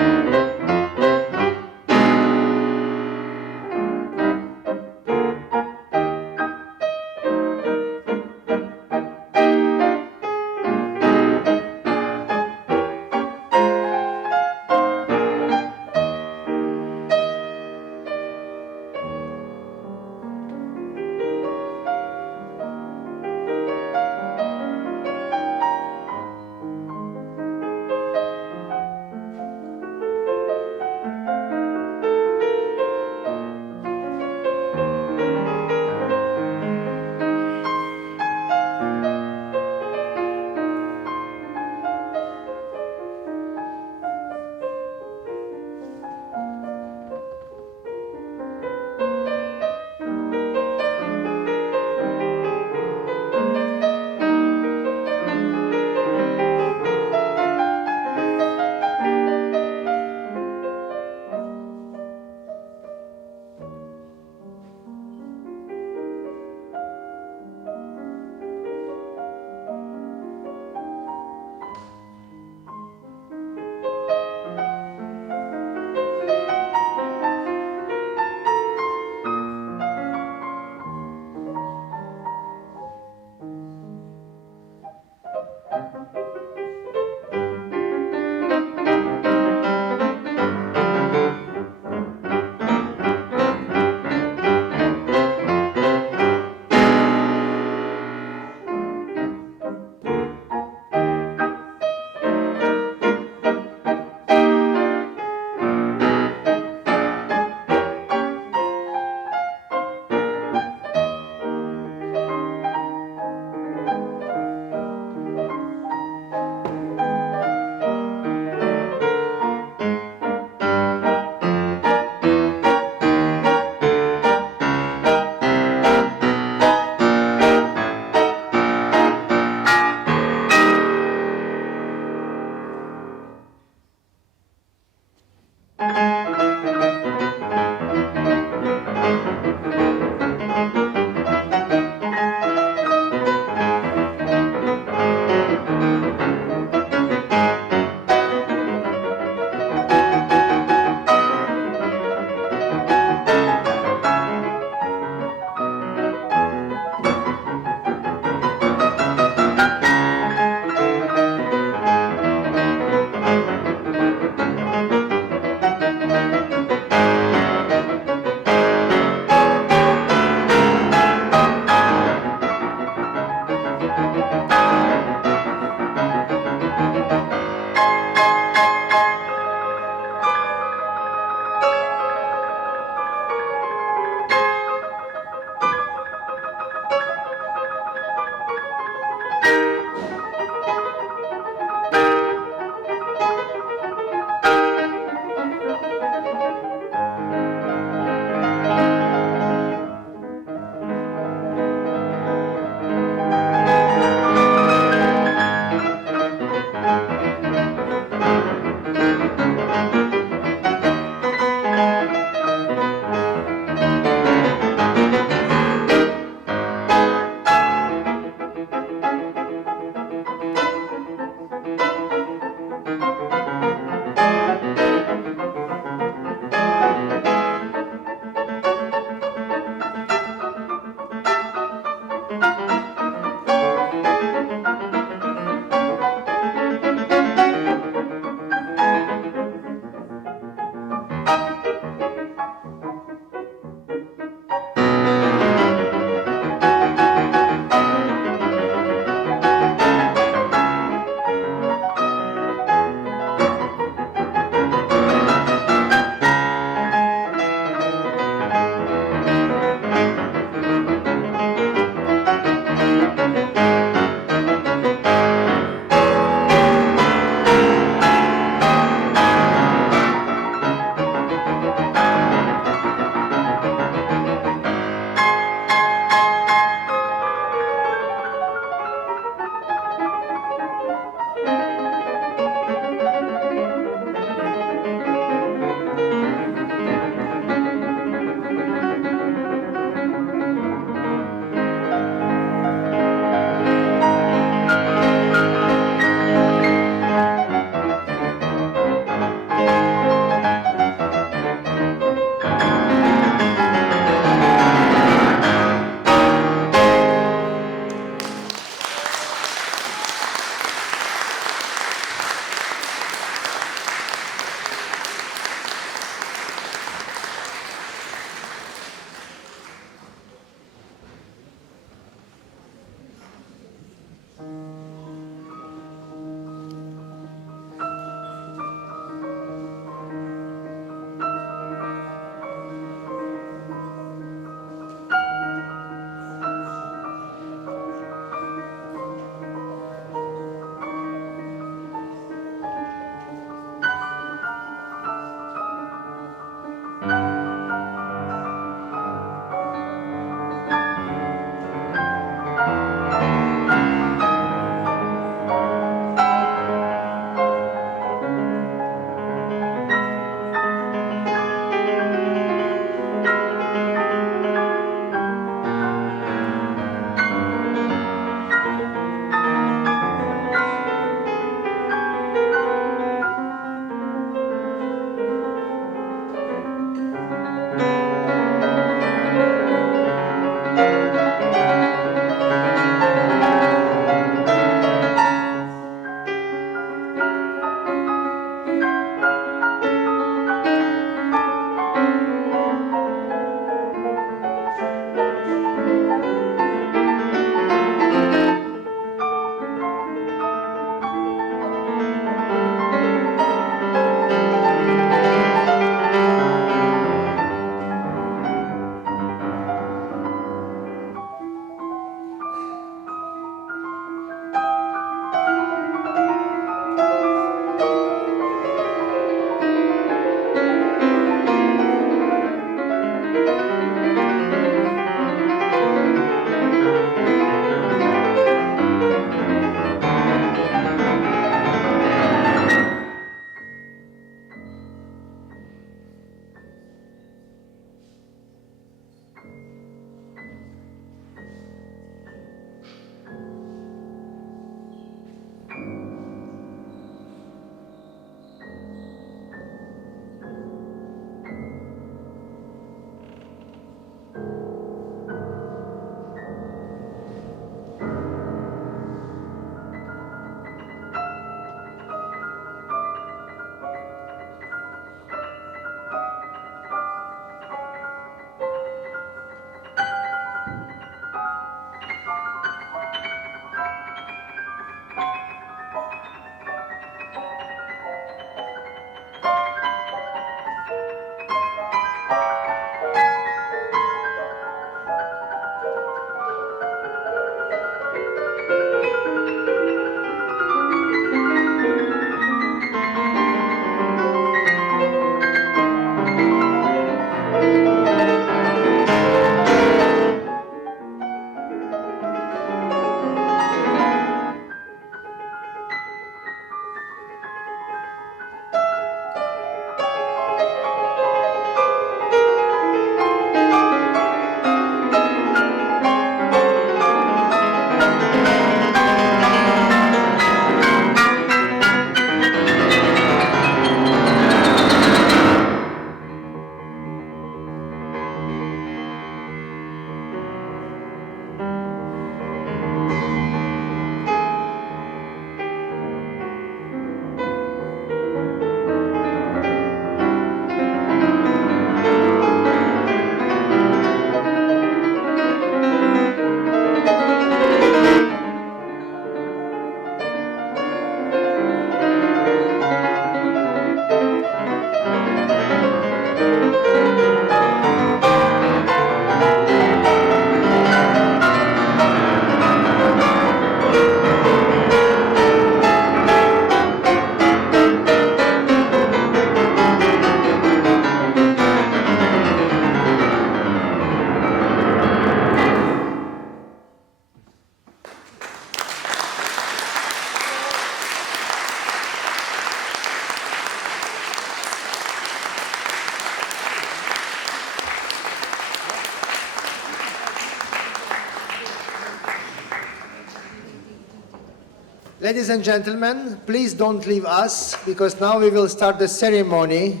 Ladies and gentlemen, please don't leave us, because now we will start the ceremony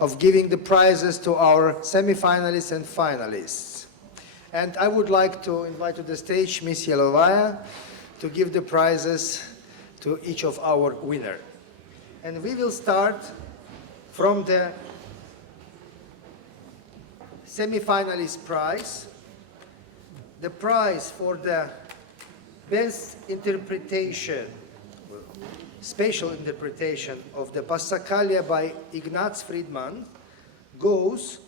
of giving the prizes to our semi-finalists and finalists. And I would like to invite to the stage Ms. Yelovaya to give the prizes to each of our winners. And we will start from the semi-finalist prize. The prize for the best interpretation, spatial interpretation of the Passacaglia by Ignaz Friedman goes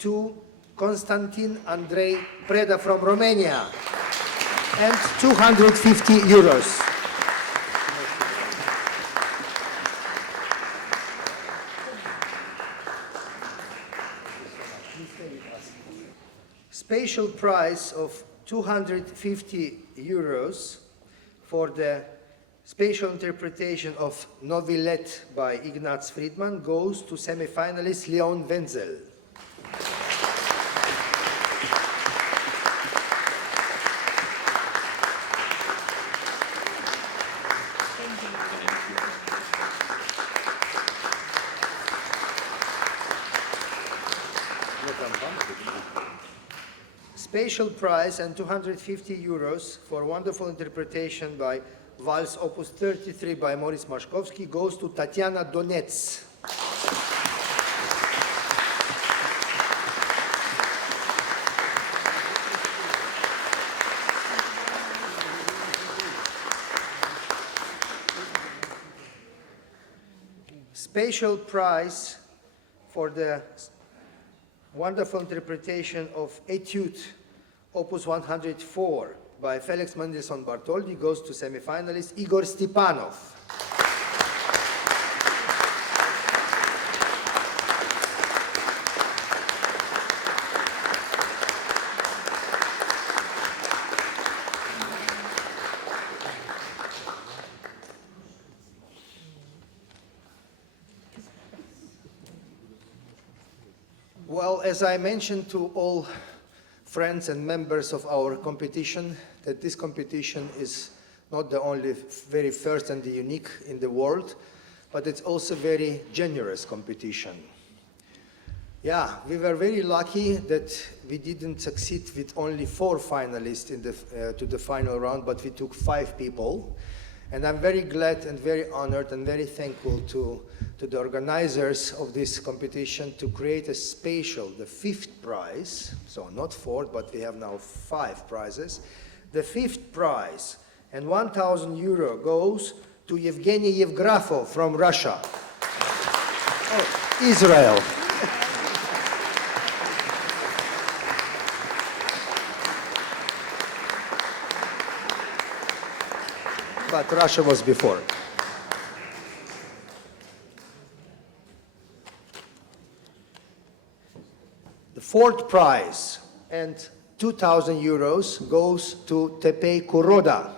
to Constantin Andrei Preda from Romania, and 250 euros. Spatial prize of 250 euros for the spatial interpretation of Novilette by Ignaz Friedman goes to semi-finalist Leon Wenzel. Spatial prize and 250 euros for wonderful interpretation by Valse Opus 33 by Maurice Maszkowski goes to Tatiana Donets. Spatial prize for the wonderful interpretation of Etude Opus 104 by Felix Mendelssohn Bartholdy goes to semi-finalist Igor Stipanov. Well, as I mentioned to all friends and members of our competition, that this competition is not the only very first and the unique in the world, but it's also very generous competition. Yeah, we were very lucky that we didn't succeed with only 4 finalists in to the final round, but we took 5 people. And I'm very glad and very honored and very thankful to the organizers of this competition to create a spatial, the 5th prize, so not 4th, but we have now 5 prizes. The 5th prize and 1,000 euro goes to Evgeny Yevgrafov from Russia. Oh, Israel. But Russia was before. The 4th prize and 2,000 euros goes to Tepei Kuroda.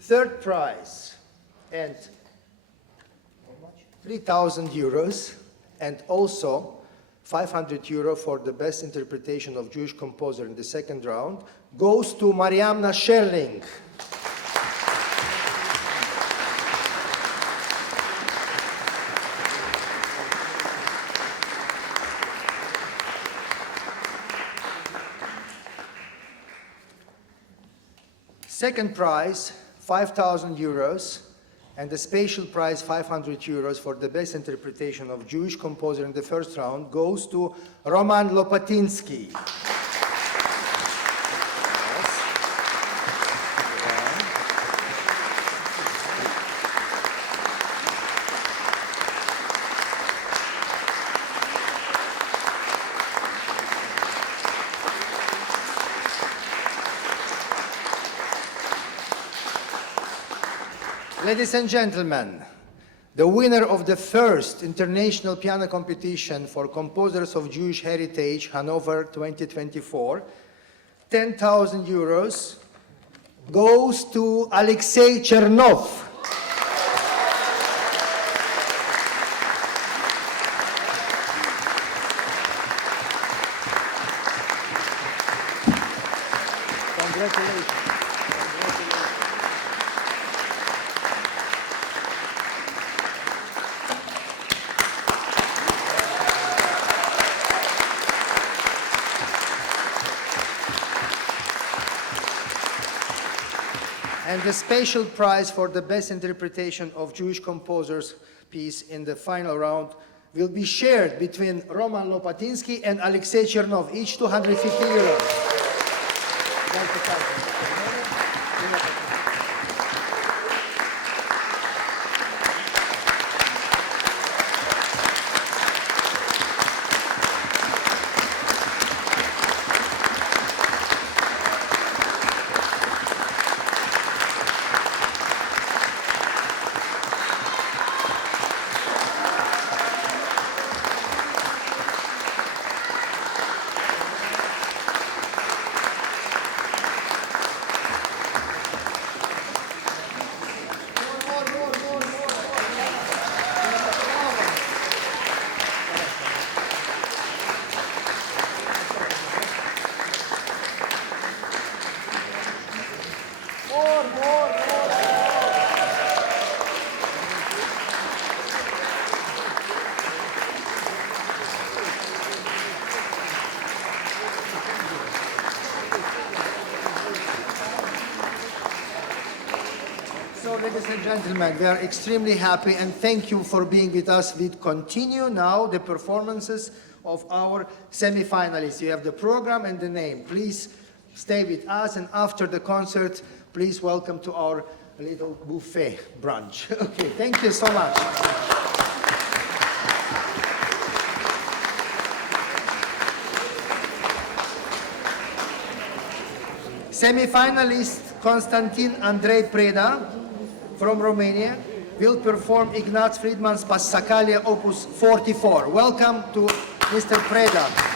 Third prize and 3,000 euros and also 500 euro for the best interpretation of Jewish composer in the 2nd round goes to Mariamna Scherling. Second prize, 5,000 euros, and the spatial prize, 500 euros for the best interpretation of Jewish composer in the 1st round goes to Roman Lopatinsky. Ladies and gentlemen, the winner of the first international piano competition for composers of Jewish heritage, Hannover 2024, 10,000 euros goes to Alexei Chernov. Congratulations. And the special prize for the best interpretation of Jewish composers' piece in the final round will be shared between Roman Lopatinsky and Alexei Chernov, each 250 euros. So, ladies and gentlemen, we are extremely happy and thank you for being with us. We continue now the performances of our semi-finalists. You have the program and the name. Please stay with us, and after the concert, please welcome to our little buffet brunch. Okay, thank you so much. Semi-finalist Constantin Andrei Preda from Romania will perform Ignaz Friedman's Passacaglia Opus 44. Welcome to Mr. Preda.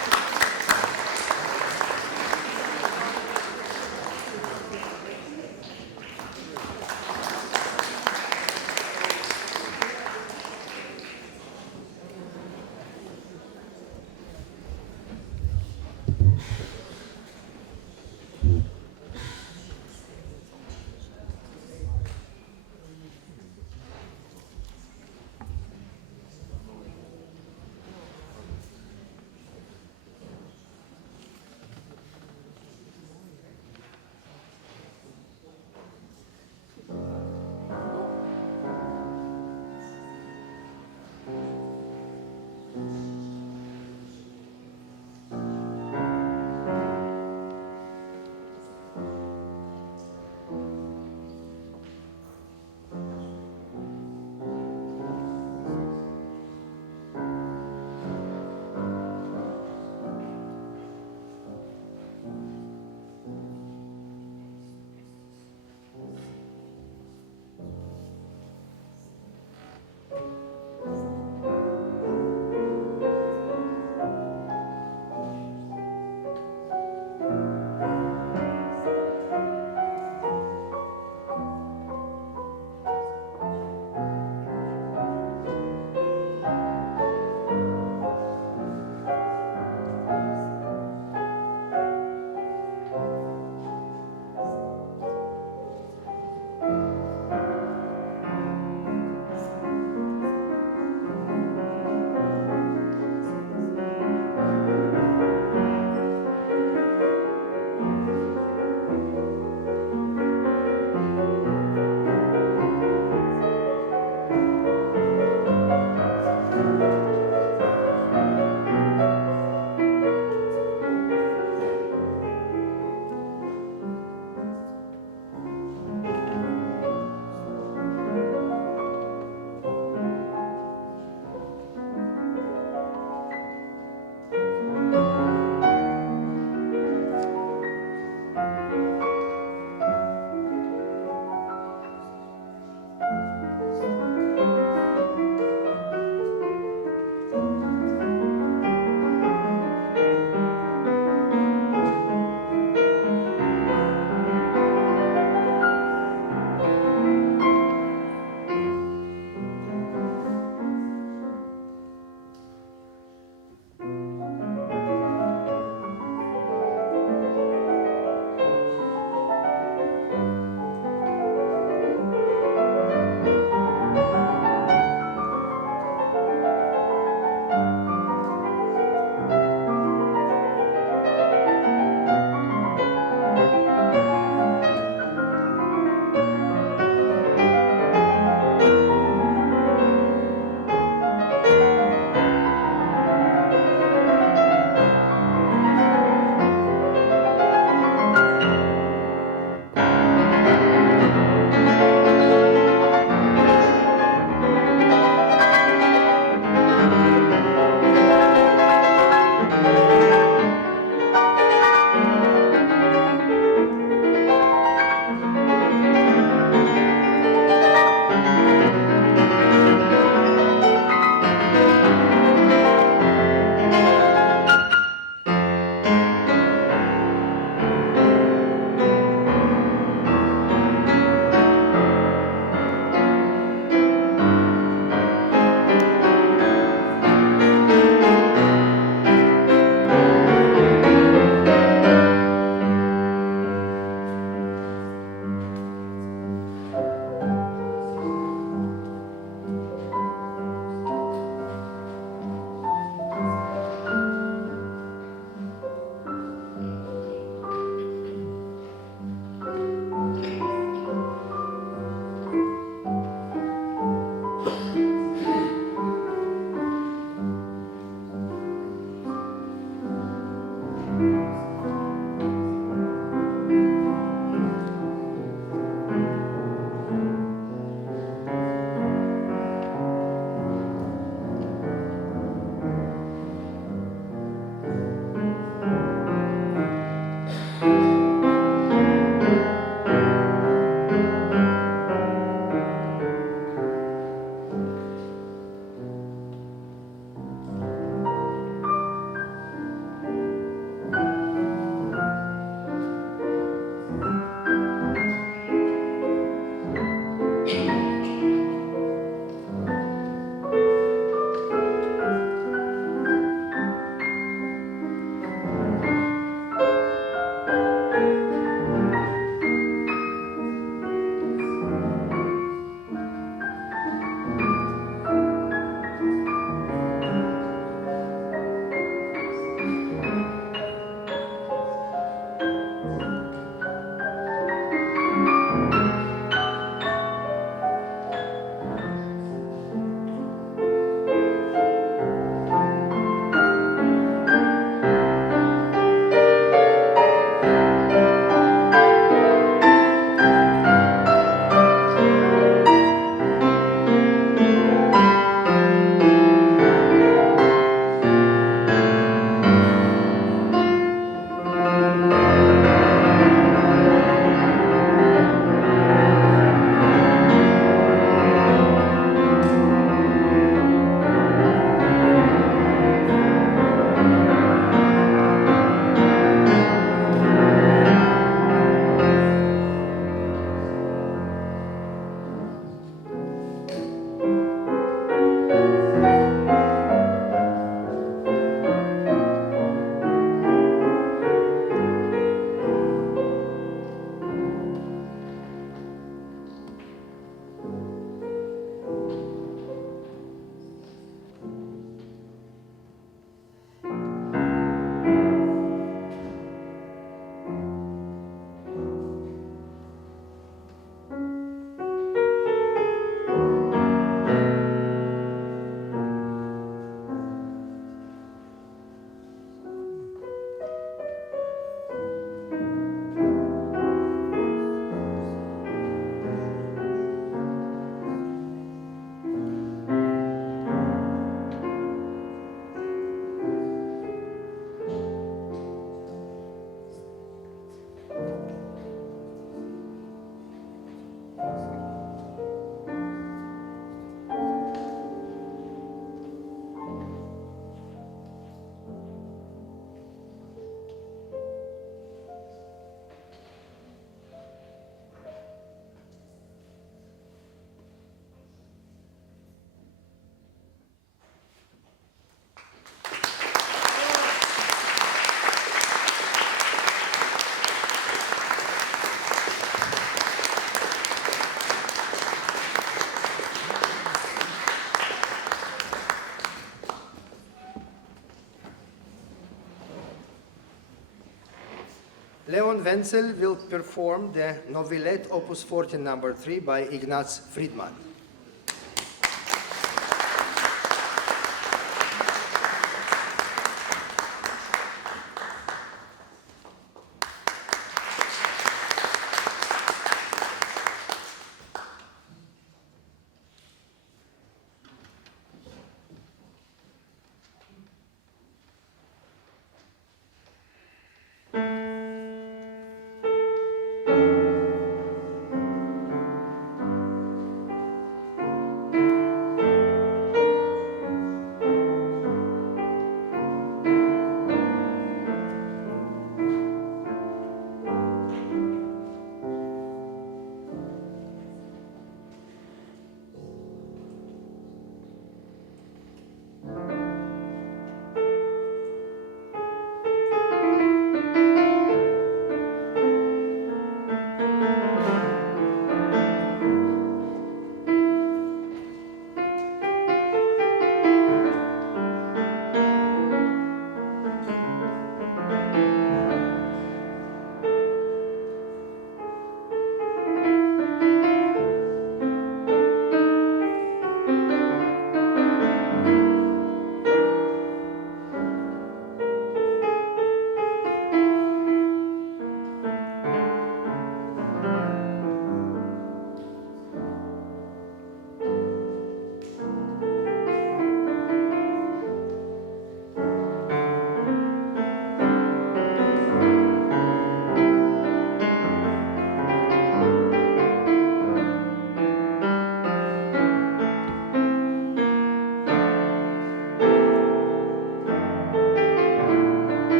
Wenzel will perform the Novelette Opus 14 number 3 by Ignaz Friedman.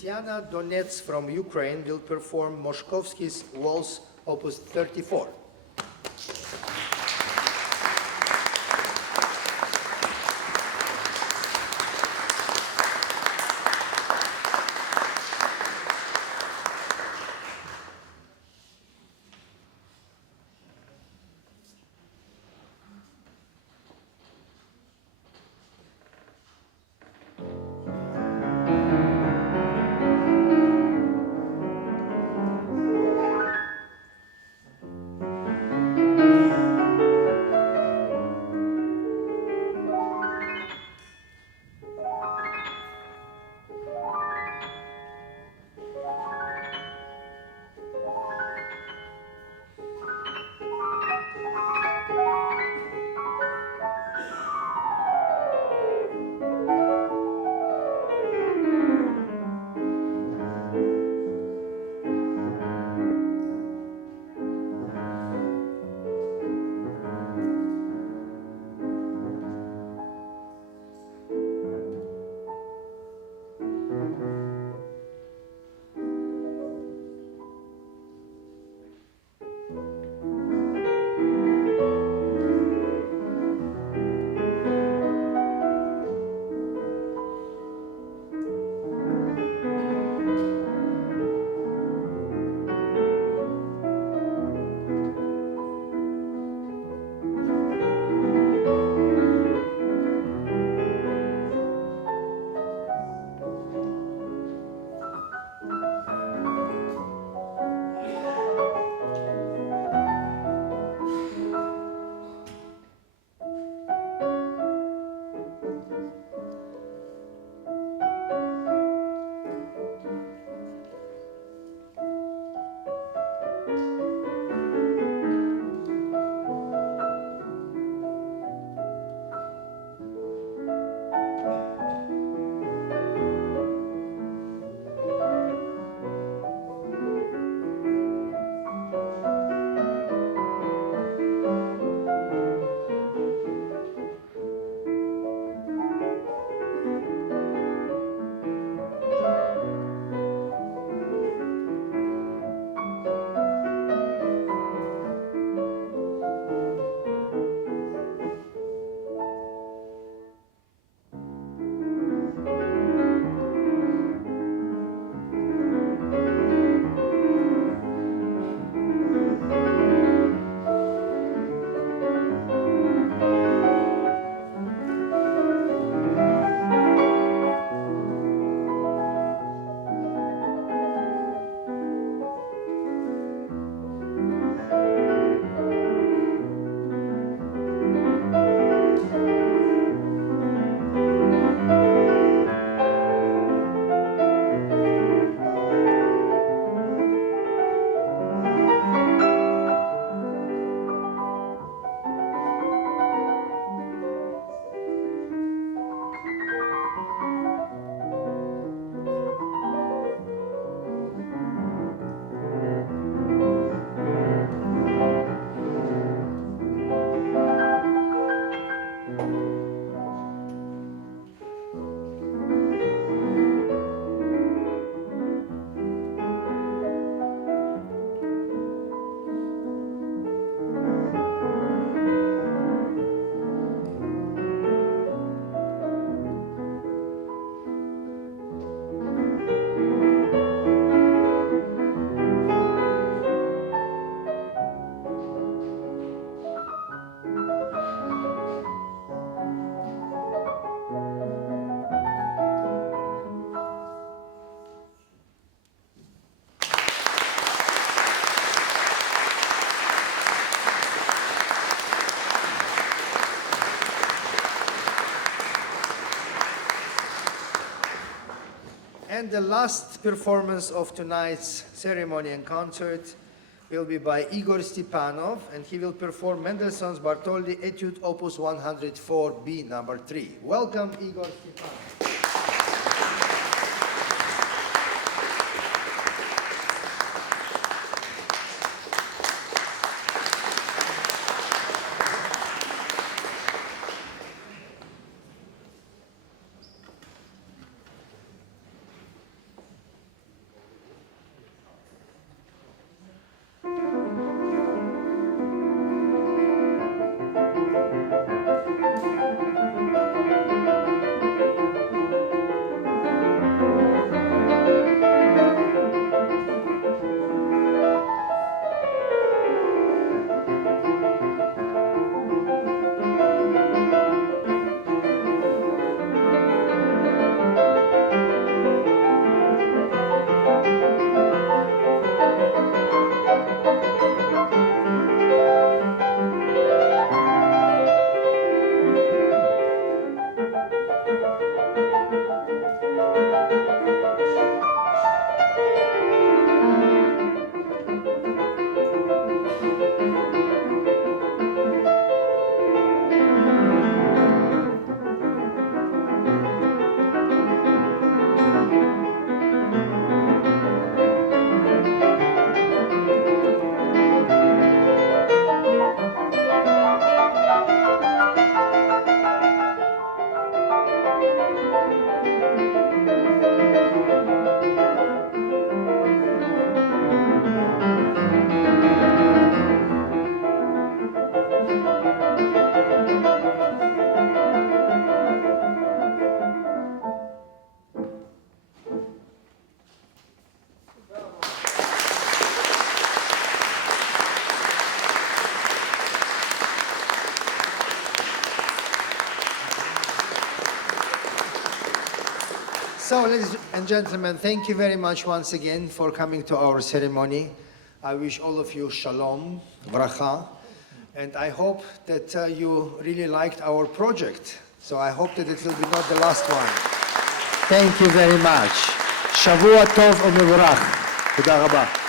Tatiana Donets from Ukraine will perform Moshkovsky's Waltz Opus 34. And the last performance of tonight's ceremony and concert will be by Igor Stepanov, and he will perform Mendelssohn's Bartholdy Etude Opus 104B, number 3. Welcome, Igor Stepanov. So, ladies and gentlemen, thank you very much once again for coming to our ceremony. I wish all of you shalom, bracha, and I hope that you really liked our project. So I hope that it will be not the last one. Thank you very much. Shavua tov u'mevorach. Toda rabah.